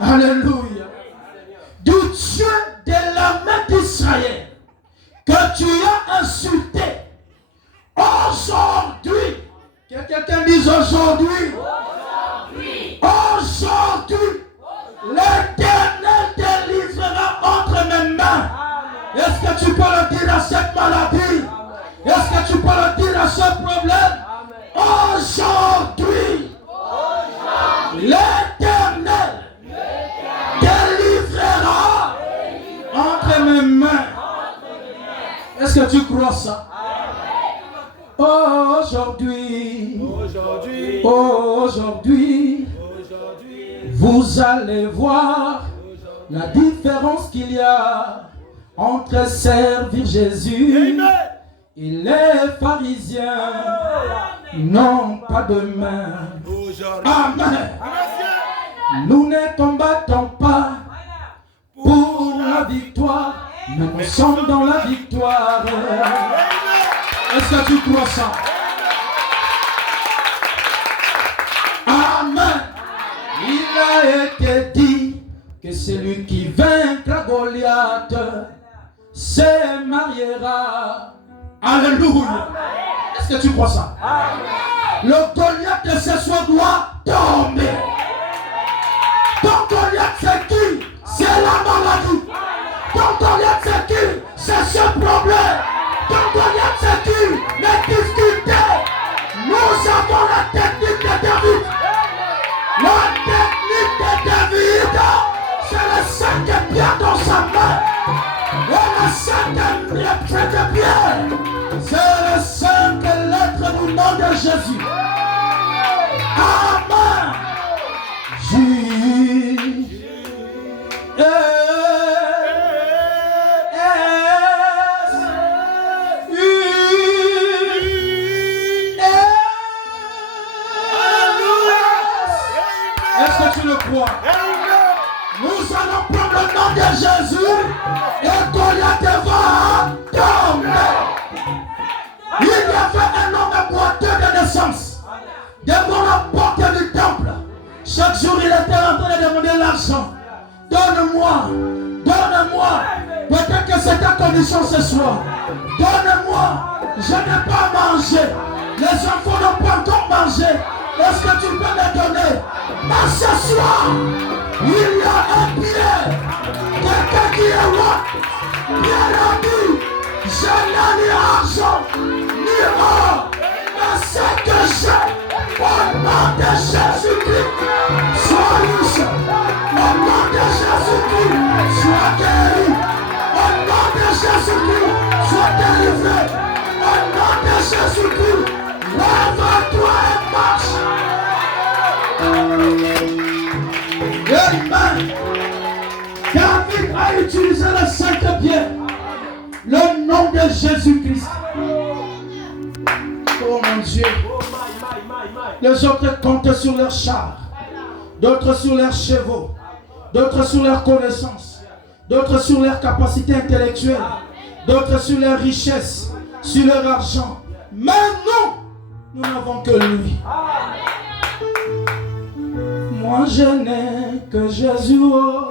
Alléluia. Du Dieu de l'armée d'Israël que tu as insulté aujourd'hui. Que quelqu'un dise aujourd'hui. Aujourd'hui, l'Éternel te livrera entre mes mains. Est-ce que tu peux le dire à cette maladie? Est-ce que tu peux le dire à ce problème? Aujourd'hui, l'Éternel délivrera entre mes mains. Est-ce que tu crois ça? Aujourd'hui, vous allez voir la différence qu'il y a entre servir Jésus et les pharisiens. Non, pas demain. Amen. Nous ne combattons pas pour la victoire, Mais nous sommes dans la victoire. Est-ce que tu crois ça? Amen. Il a été dit que celui qui vaincra Goliath se mariera. Alléluia. Est-ce que tu crois ça? Le Goliath de ce soir doit tomber. Ton Goliath c'est qui? C'est la maladie. Ton Goliath c'est qui? C'est ce problème. Ton Goliath c'est qui? Les difficultés. Nous avons la technique de David. La technique de David, c'est le sang de Pierre dans sa main. Et le sang de Pierre, c'est le sang de l'être du nom de Jésus. Amen. Est-ce que tu le crois? Nous allons prendre le nom de Jésus et Goliath va tomber. Il y avait un homme boiteux de naissance devant la porte du temple. Chaque jour il était en train de demander l'argent. Donne-moi, donne-moi. Peut-être que c'est ta condition ce soir. Donne-moi, je n'ai pas mangé. Les enfants n'ont pas encore mangé. Est-ce que tu peux me donner? Mais ce soir, il y a un Pierre. Quelqu'un qui est roi. Pierre a dit, je n'ai ni argent, ni or. Mais ce que j'ai, au nom de Jésus-Christ, sois riche. Au nom de Jésus-Christ, sois guéri. Au nom de Jésus-Christ, sois délivré. Au nom de Jésus-Christ, lève-toi et marche. Amen. David a utilisé le Saint-Pierre, le nom de Jésus-Christ. Oh mon Dieu. Les autres comptent sur leurs chars, d'autres sur leurs chevaux, d'autres sur leurs connaissances, d'autres sur leurs capacités intellectuelles, d'autres sur leurs richesses, sur leur argent. Mais nous n'avons que lui. Moi je n'ai que Jésus. Oh.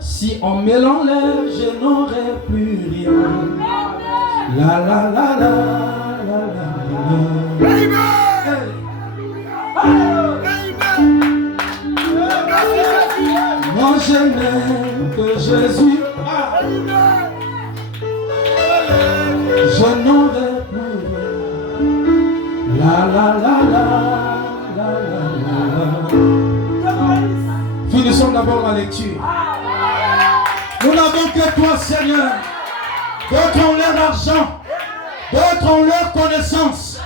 Si on me l'enlève, je n'aurai plus rien. La la la la la la la. Moi je n'ai que Jésus. Je n'aurai plus rien. La la la la la la la. Finissons d'abord la lecture. Nous n'avons que toi, Seigneur. D'autres ont leur argent, d'autres ont leur connaissance,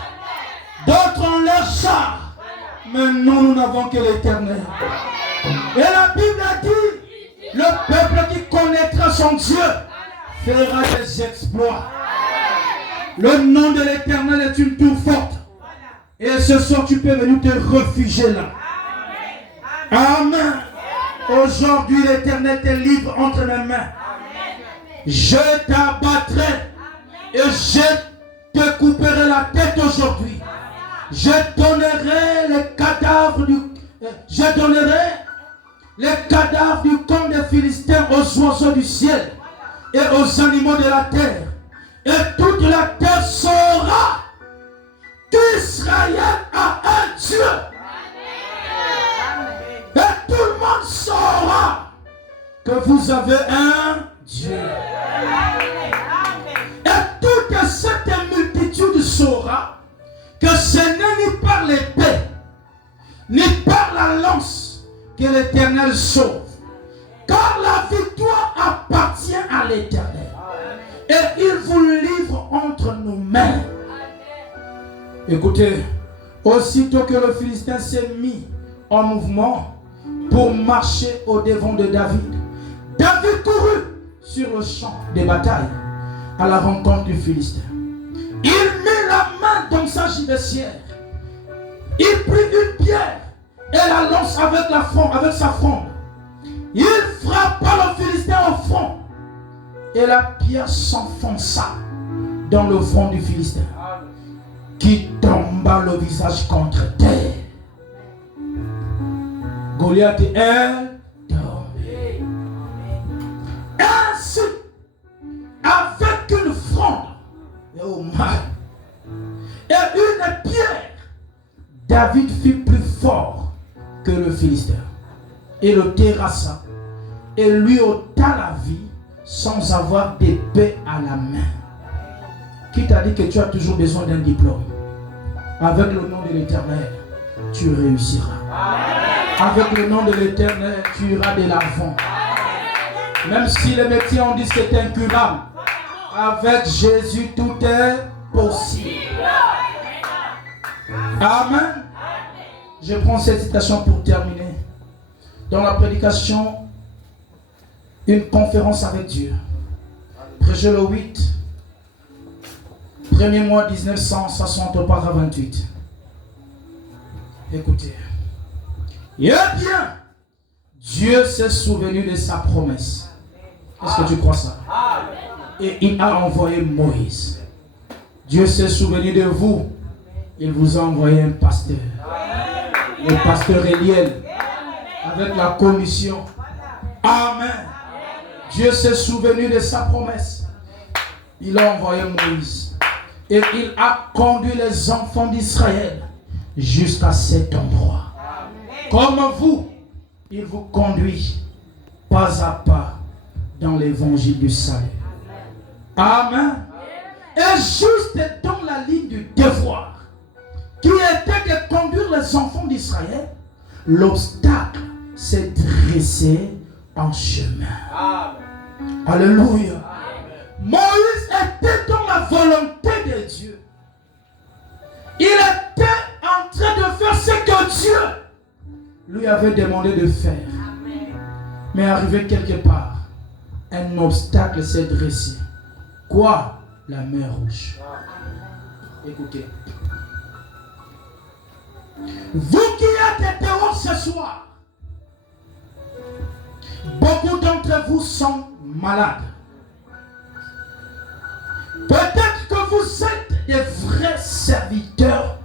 d'autres ont leur char. Mais nous n'avons que l'Éternel. Et la Bible a dit, le peuple qui connaîtra son Dieu fera des exploits. Le nom de l'Éternel est une tour forte. Et ce soir, tu peux venir te réfugier là. Amen. Aujourd'hui, l'Éternel te livre entre mes mains. Je t'abattrai et je te couperai la tête aujourd'hui. Je donnerai les cadavres du camp des Philistins aux oiseaux du ciel et aux animaux de la terre. Et toute la terre saura qu'Israël a un Dieu. Et tout le monde saura que vous avez un Dieu. Et toute cette multitude saura que ce n'est ni par l'épée, ni par la lance que l'Éternel sauve. Car la victoire appartient à l'Éternel. Et il vous livre entre nos mains. Écoutez, aussitôt que le Philistin s'est mis en mouvement pour marcher au devant de David, David courut sur le champ de bataille à la rencontre du Philistin. Il mit la main dans sa gibecière. Il prit une pierre et la lance avec sa fronde. Il frappa le Philistin au front Et la pierre s'enfonça dans le front du Philistin, qui tomba le visage contre terre. Goliath est tombé. Ainsi, avec une fronde et une pierre, David fut plus fort que le Philistin et le terrassa et lui ôta la vie sans avoir d'épée à la main. Qui t'a dit que tu as toujours besoin d'un diplôme? Avec le nom de l'Éternel, tu réussiras. Avec le nom de l'Éternel, tu iras de l'avant. Même si les médecins ont dit que c'est incurable, avec Jésus, tout est possible. Amen. Je prends cette citation pour terminer. Dans la prédication, une conférence avec Dieu. Prêché le 8, premier mois 1960 au paragraphe 28. Écoutez. Eh bien, Dieu s'est souvenu de sa promesse. Est-ce que tu crois ça? Et il a envoyé Moïse. Dieu s'est souvenu de vous. Il vous a envoyé un pasteur. Le pasteur Eliel. Avec la commission. Amen. Dieu s'est souvenu de sa promesse. Il a envoyé Moïse. Et il a conduit les enfants d'Israël jusqu'à cet endroit. Comme vous, il vous conduit pas à pas dans l'évangile du salut. Amen. Et juste dans la ligne du devoir, qui était de conduire les enfants d'Israël, l'obstacle s'est dressé en chemin. Amen. Alléluia. Amen. Moïse était dans la volonté de Dieu. Il était en train de faire ce que Dieu lui avait demandé de faire. Amen. Mais arrivé quelque part, un obstacle s'est dressé. Quoi? La mer Rouge. Amen. Écoutez. Vous qui êtes dehors ce soir, beaucoup d'entre vous sont malades. Peut-être que vous êtes des vrais serviteurs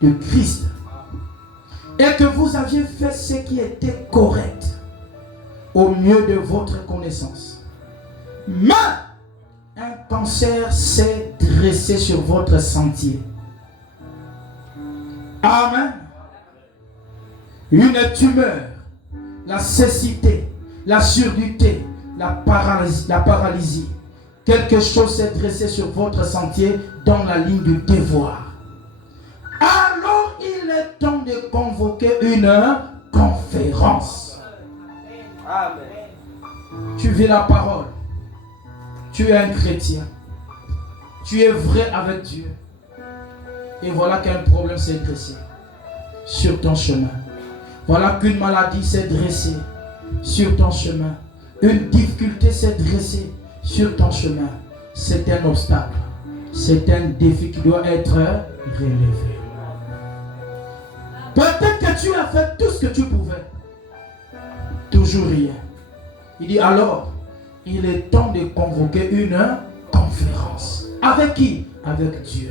de Christ et que vous aviez fait ce qui était correct au mieux de votre connaissance. Mais un cancer s'est dressé sur votre sentier. Amen. Une tumeur, la cécité, la surdité, la paralysie. Quelque chose s'est dressé sur votre sentier dans la ligne du devoir. Alors il est temps de convoquer une conférence. Amen. Tu vis la parole. Tu es un chrétien. Tu es vrai avec Dieu. Et voilà qu'un problème s'est dressé sur ton chemin. Voilà qu'une maladie s'est dressée sur ton chemin. Une difficulté s'est dressée sur ton chemin. C'est un obstacle. C'est un défi qui doit être relevé. Peut-être que tu as fait tout ce que tu pouvais. Toujours rien. Il dit alors, il est temps de convoquer une conférence. Avec qui? Avec Dieu.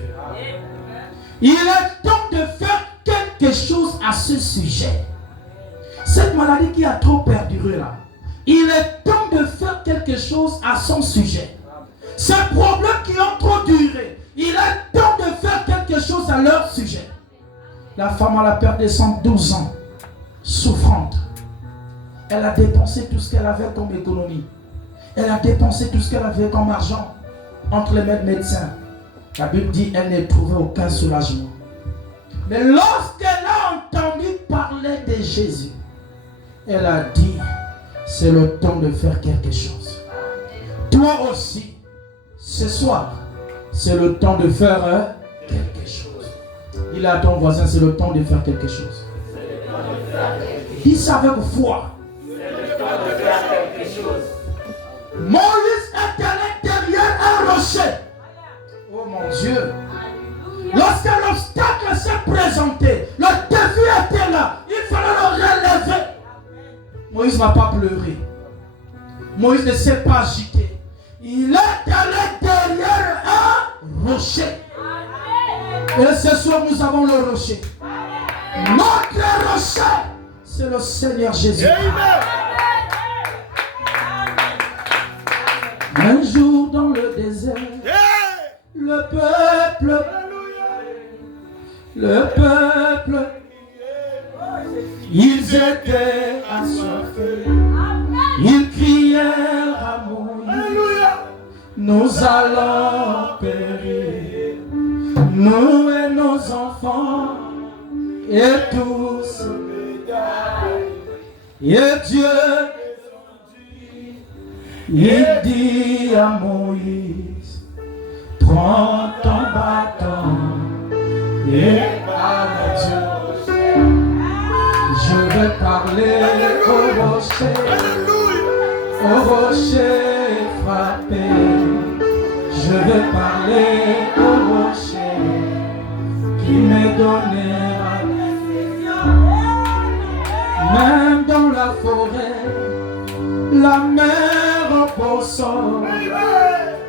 Il est temps de faire quelque chose à ce sujet. Cette maladie qui a trop perduré là, il est temps de faire quelque chose à son sujet. Ces problèmes qui ont trop duré, il est temps de faire quelque chose à leur sujet. La femme a la perdu de 112 ans, souffrante. Elle a dépensé tout ce qu'elle avait comme économie. Elle a dépensé tout ce qu'elle avait comme argent entre les mains de médecins. La Bible dit qu'elle n'a trouvé aucun soulagement. Mais lorsqu'elle a entendu parler de Jésus, elle a dit, c'est le temps de faire quelque chose. Toi aussi, ce soir, c'est le temps de faire quelque chose. Dis à ton voisin, c'est le temps de faire quelque chose. Dis ça avec foi. Moïse est à l'intérieur un rocher. Oh mon Dieu. Lorsque l'obstacle s'est présenté, le défi était là. Il fallait le relever. Moïse n'a pas pleuré. Moïse ne s'est pas agité. Il est à l'intérieur un rocher. Et ce soir, nous avons le rocher. Notre rocher, c'est le Seigneur Jésus. Un jour dans le désert, le peuple, ils étaient assoiffés. Ils crièrent à Moïse, nous allons périr, nous et nos enfants, et tous. Et Dieu, il dit à Moïse, prends ton bâton et parle Dieu. Je vais parler au rocher frappé. Je vais parler au rocher qui me donnera. Même dans la forêt, la mer en poisson,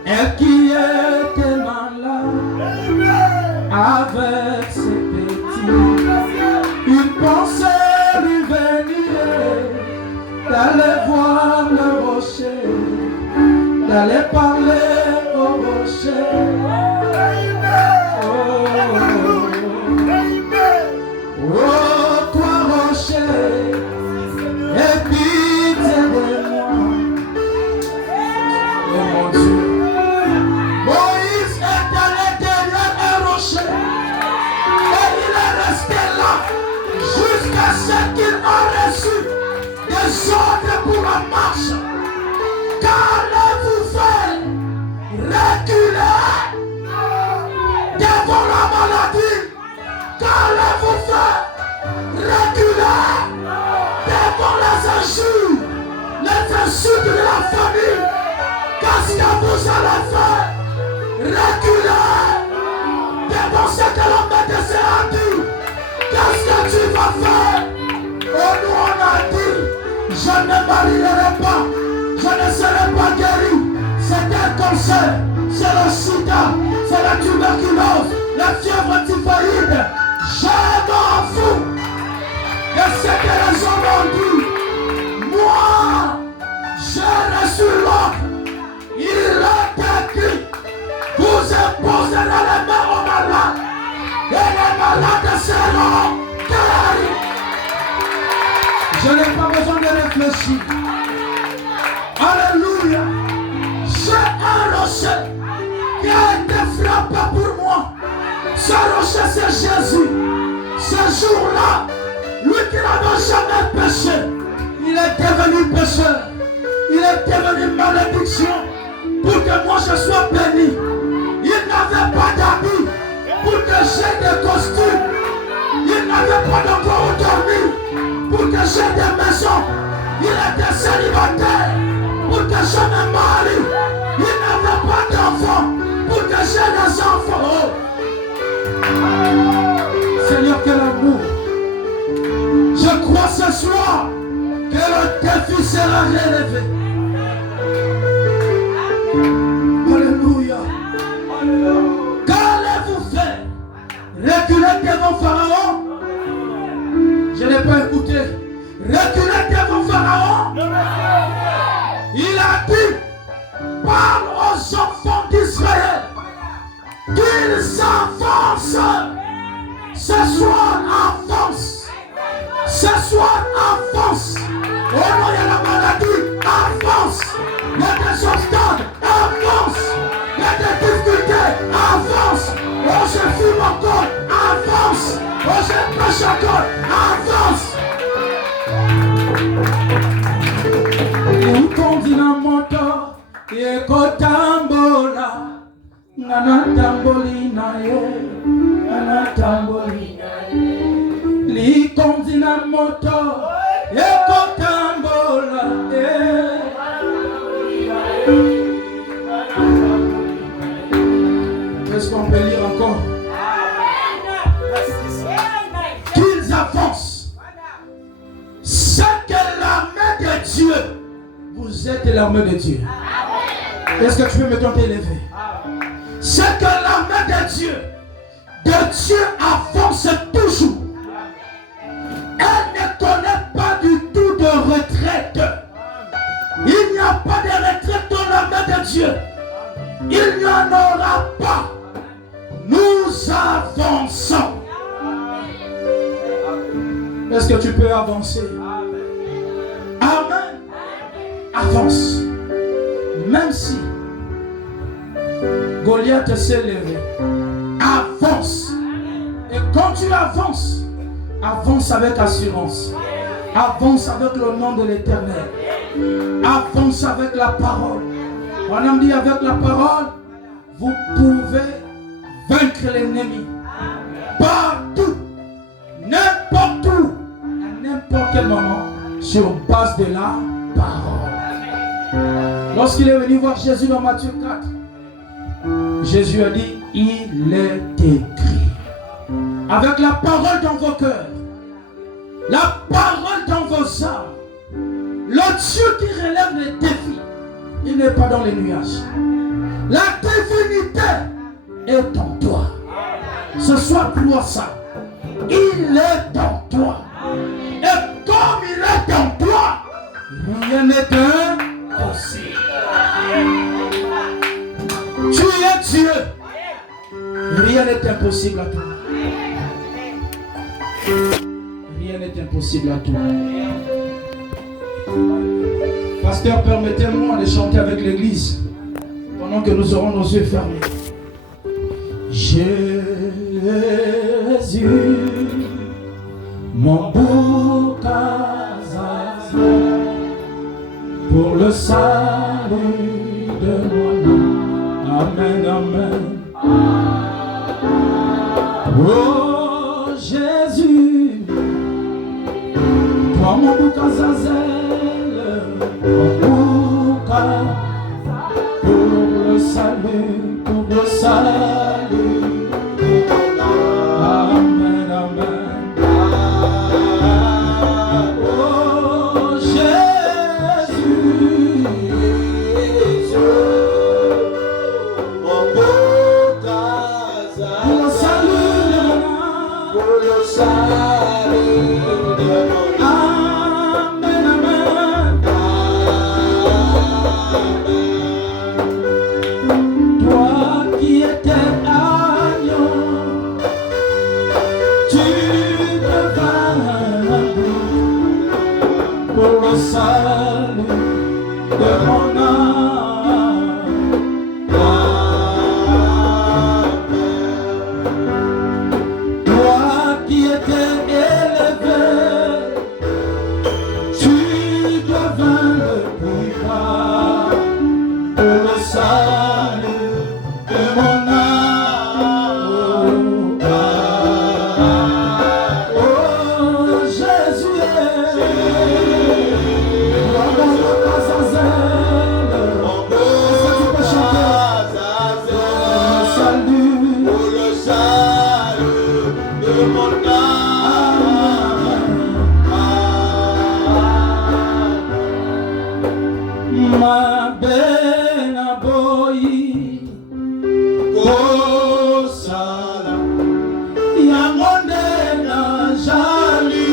elle qui était malade avec ses petits, une pensée lui venait d'aller voir le rocher, d'aller parler au rocher. Oh, toi rocher, et pitié de moi. Oh mon Dieu, Moïse est allé derrière un rocher et il est resté là jusqu'à ce qu'il ait reçu des ordres pour la marche. Qu'allez-vous faire? Reculer devant la maladie. Qu'allez-vous faire? Reculer devant les insultes de la famille. Qu'est-ce que vous allez faire? Reculer devant ce que la médecin a dit. Qu'est-ce que tu vas faire? Oh, nous on a dit, je ne marierai pas, je ne serai pas guéri. C'est un cancer, c'est le sida, c'est la tuberculose, la fièvre typhoïde. Je m'en fous. Et c'est que les hommes ont dit, moi, j'ai reçu l'ordre. Il est écrit, vous imposerez les mains aux malades, et les malades seront guéris. Je n'ai pas besoin de réfléchir. Alléluia. J'ai un rocher qui a été frappé pour moi. Ce rocher, c'est Jésus. Ce jour-là, lui qui n'avait jamais péché, il est devenu pécheur. Il est devenu malédiction pour que moi je sois béni. Il n'avait pas d'habits pour que j'ai des costumes. Il n'avait pas d'endroit où dormir pour que j'ai des maisons. Il était célibataire pour que je me marie. Il n'avait pas d'enfants pour que j'ai des enfants. Oh. Seigneur, quel amour. Je crois ce soir que le défi sera relevé. Alléluia. Qu'allez-vous faire? Reculer devant Pharaon? Je n'ai pas écouté. Reculer devant Pharaon? Il a dit, parle aux enfants d'Israël qu'ils avancent. Ce soir, avance. Ce soir, avance. Oh non, il y a la maladie, avance. Il y a des obstacles, avance. Il y a des difficultés, avance. Oh, je fume encore, avance. Oh, je pêche encore, avance. Ukondina moto, ekotambola. Nana tamboli na ye, nana tamboli na ye. Likondina moto, ekotambola ye. Est-ce qu'on peut lire encore? Qu'ils avancent. C'est que l'armée de Dieu. Vous êtes l'armée de Dieu. Est-ce que tu peux maintenant t'élever? C'est que la main de Dieu avance toujours. Elle ne connaît pas du tout de retraite. Il n'y a pas de retraite dans la main de Dieu. Il n'y en aura pas. Nous avançons. Est-ce que tu peux avancer? Amen. Avance. Même si Goliath s'est levé, avance. Et quand tu avances, avance avec assurance. Avance avec le nom de l'Éternel. Avance avec la parole. On a dit avec la parole, vous pouvez vaincre l'ennemi. Partout, n'importe où, à n'importe quel moment, sur base de la parole. Lorsqu'il est venu voir Jésus dans Matthieu 4, Jésus a dit, il est écrit. Avec la parole dans vos cœurs, la parole dans vos âmes, le Dieu qui relève les défis, il n'est pas dans les nuages. La divinité est en toi. Ce soir, gloire ça. Il est en toi. Et comme il est en toi, rien n'est impossible. Tu es Dieu. Rien n'est impossible à toi. Rien n'est impossible à toi. Pasteur, permettez-moi de chanter avec l'église pendant que nous aurons nos yeux fermés. Jésus, mon bouc à zaza, pour le salut de mon âme. Amen, amen. Oh Jésus, toi mon bouc à zazel, mon bouc à, pour le salut, pour le salut. Amen, amen. Oh Jésus, mon bouc à zazel, pour le salut de mon âme, pour le salut de mon âme. Amen, amen. Toi qui étais agneau, tu devins un bouc pour le salut de mon âme. Toi qui étais élevé, tu devins le bouc pour le salut de mon âme. Oh Jésus, est-ce que tu peux chanter? Salut pour le salut de mon âme. Ma bena boy Kosala Yamonde na jali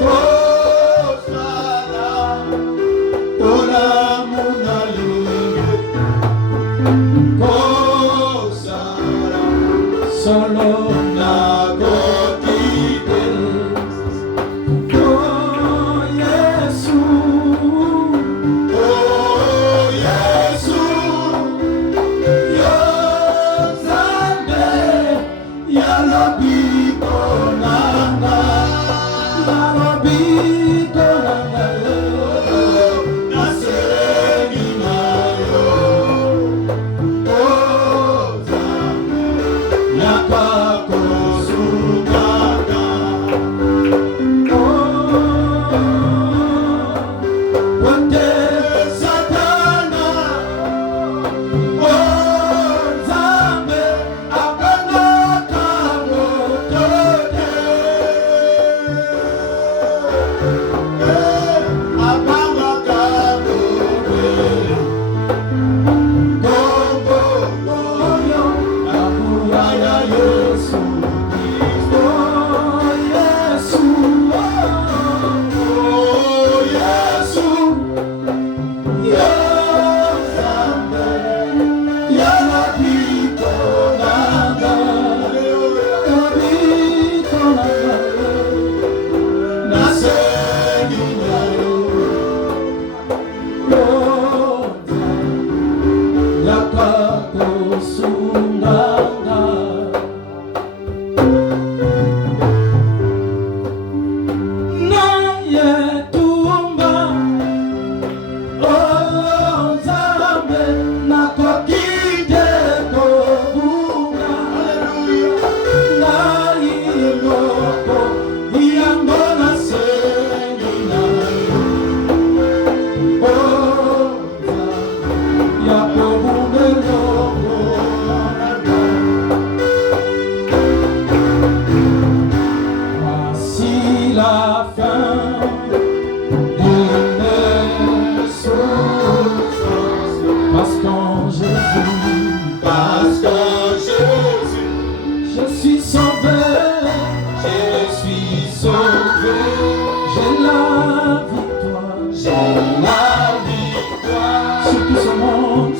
Kosala Ola munali Kosala Solo na gotite Oh Yesu Sur tout ce monde,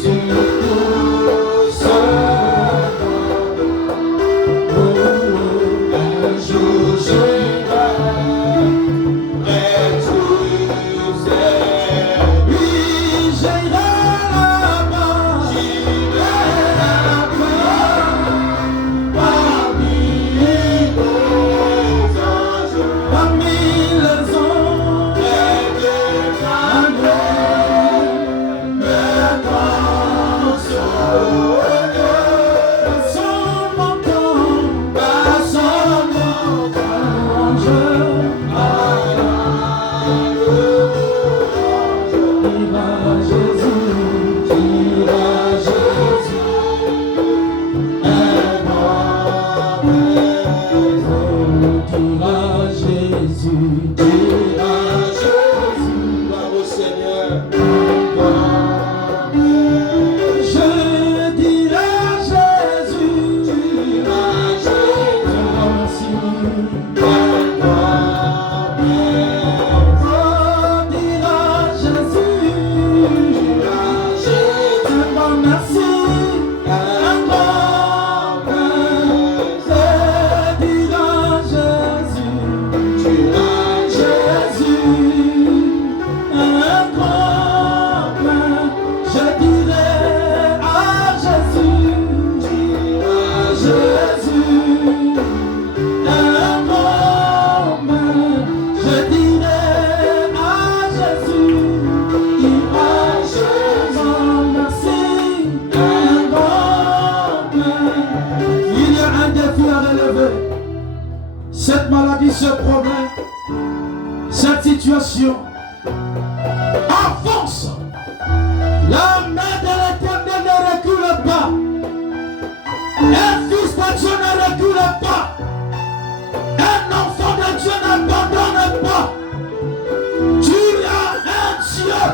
cette maladie, ce problème, cette situation, avance. La main de l'Éternel ne recule pas. Un fils de Dieu ne recule pas. Un enfant de Dieu n'abandonne pas. Tu as un Dieu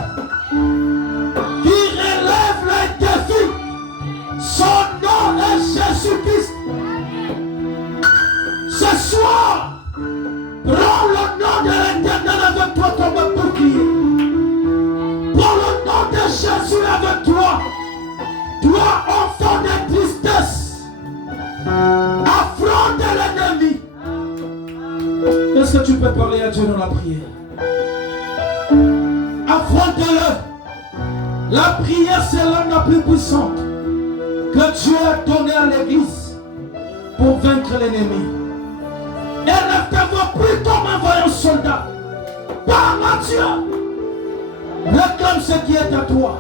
qui relève les défis. Son nom est Jésus-Christ. Ce soir, prends le nom de l'Éternel avec toi comme bouclier. Prends le nom de Jésus avec toi. Toi, enfant de tristesse, affronte l'ennemi. Est-ce que tu peux parler à Dieu dans la prière? Affronte-le. La prière, c'est l'arme la plus puissante que Dieu a donnée à l'Église pour vaincre l'ennemi. Élève ta voix plus comme un vaillant soldat. Parle à Dieu. Réclame ce qui est à toi.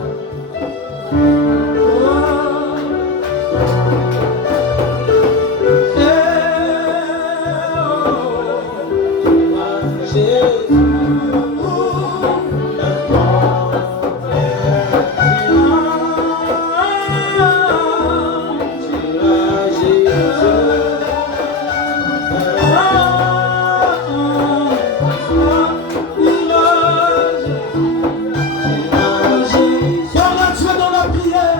Parle à Dieu dans la prière.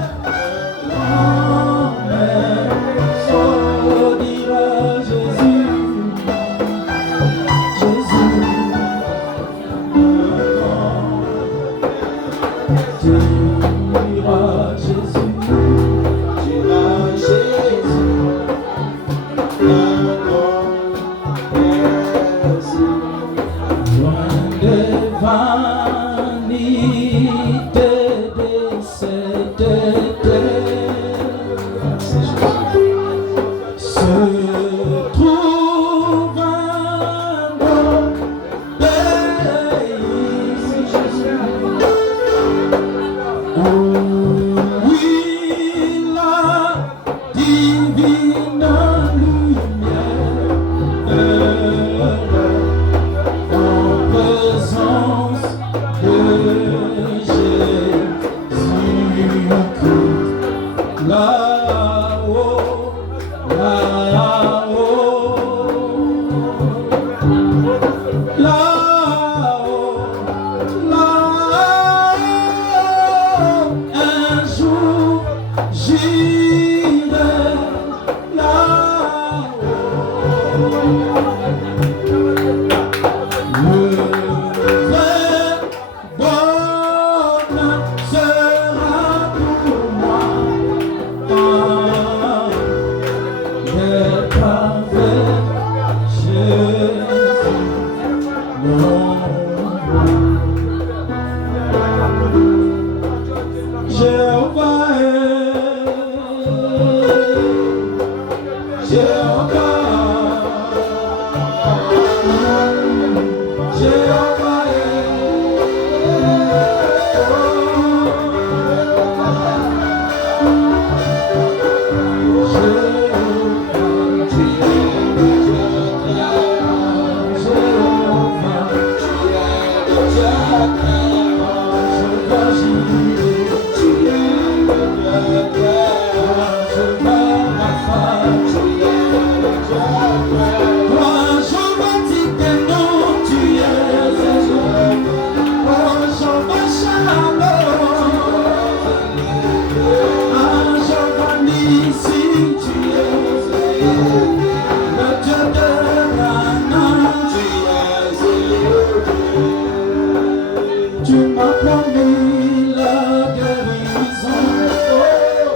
promis la guérison.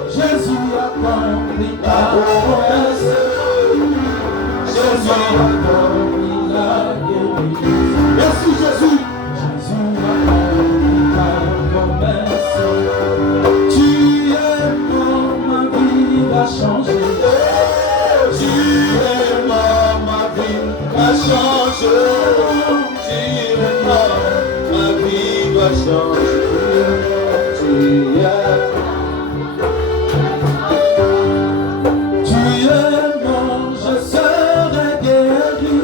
Jésus accomplit la promesse. Jésus accomplit la guérison. Merci Jésus. Jésus accomplit la promesse. Tu es mort, ma vie va changer. Tu es mort, ma vie va changer. Tu es mort, ma vie va changer. Tu es mort, je serai guéri.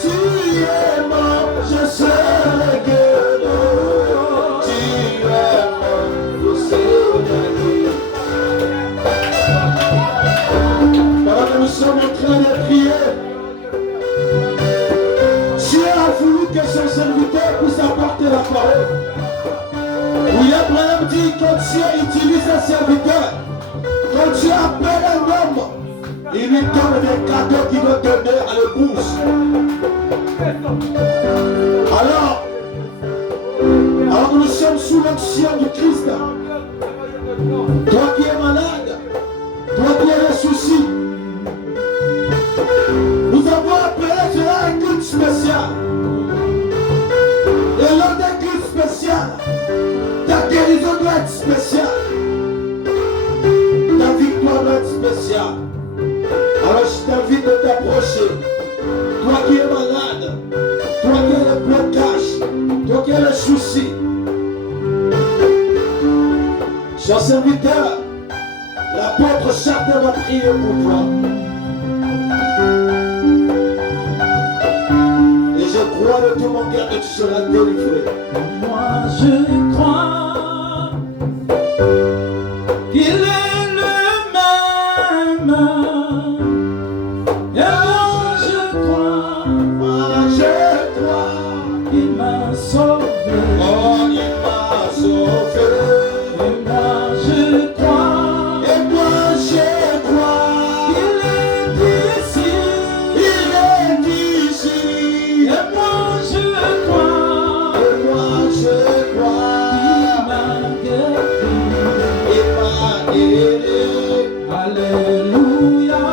Tu es mort, je serai guéri. Tu es mort, je serai guéri. Pendant que nous sommes en train de prier, Dieu a voulu que son serviteur puisse apporter la parole. Oui, Abraham dit quand Dieu utilise un serviteur, quand Dieu appelle un homme, il lui donne des cadeaux qu'il doit donner à l'épouse. Alors que nous sommes sous l'action du Christ, toi qui es malade, toi qui as des soucis, nous avons appelé cela un culte spécial. Et lors d'un culte spécial, ta guérison doit être spéciale. Ta victoire doit être spéciale. Alors je t'invite de t'approcher. Toi qui es malade, toi qui as le blocage, toi qui as le souci. Cher serviteur, l'apôtre Chardin va prier pour toi. Et je crois de tout mon cœur que tu seras délivré. Moi je crois qu'il est le même. Et moi je crois qu'il m'a sauvé. Oh, il m'a sauvé. Et moi je crois qu'il est ici. Il est ici. Et moi je crois qu'il m'a guéri. Il m'a guéri. Alléluia.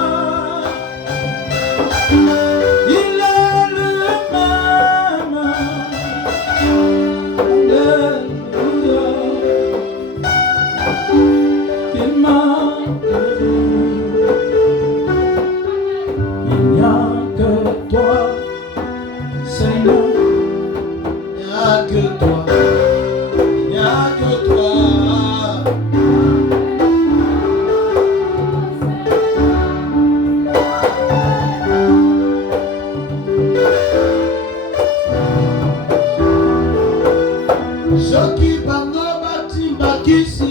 Il est le même. Alléluia. Qu'il m'a guéri. Il n'y a que toi, Seigneur. Il n'y a que toi. Il n'y a que toi. Soki bango batimba kisi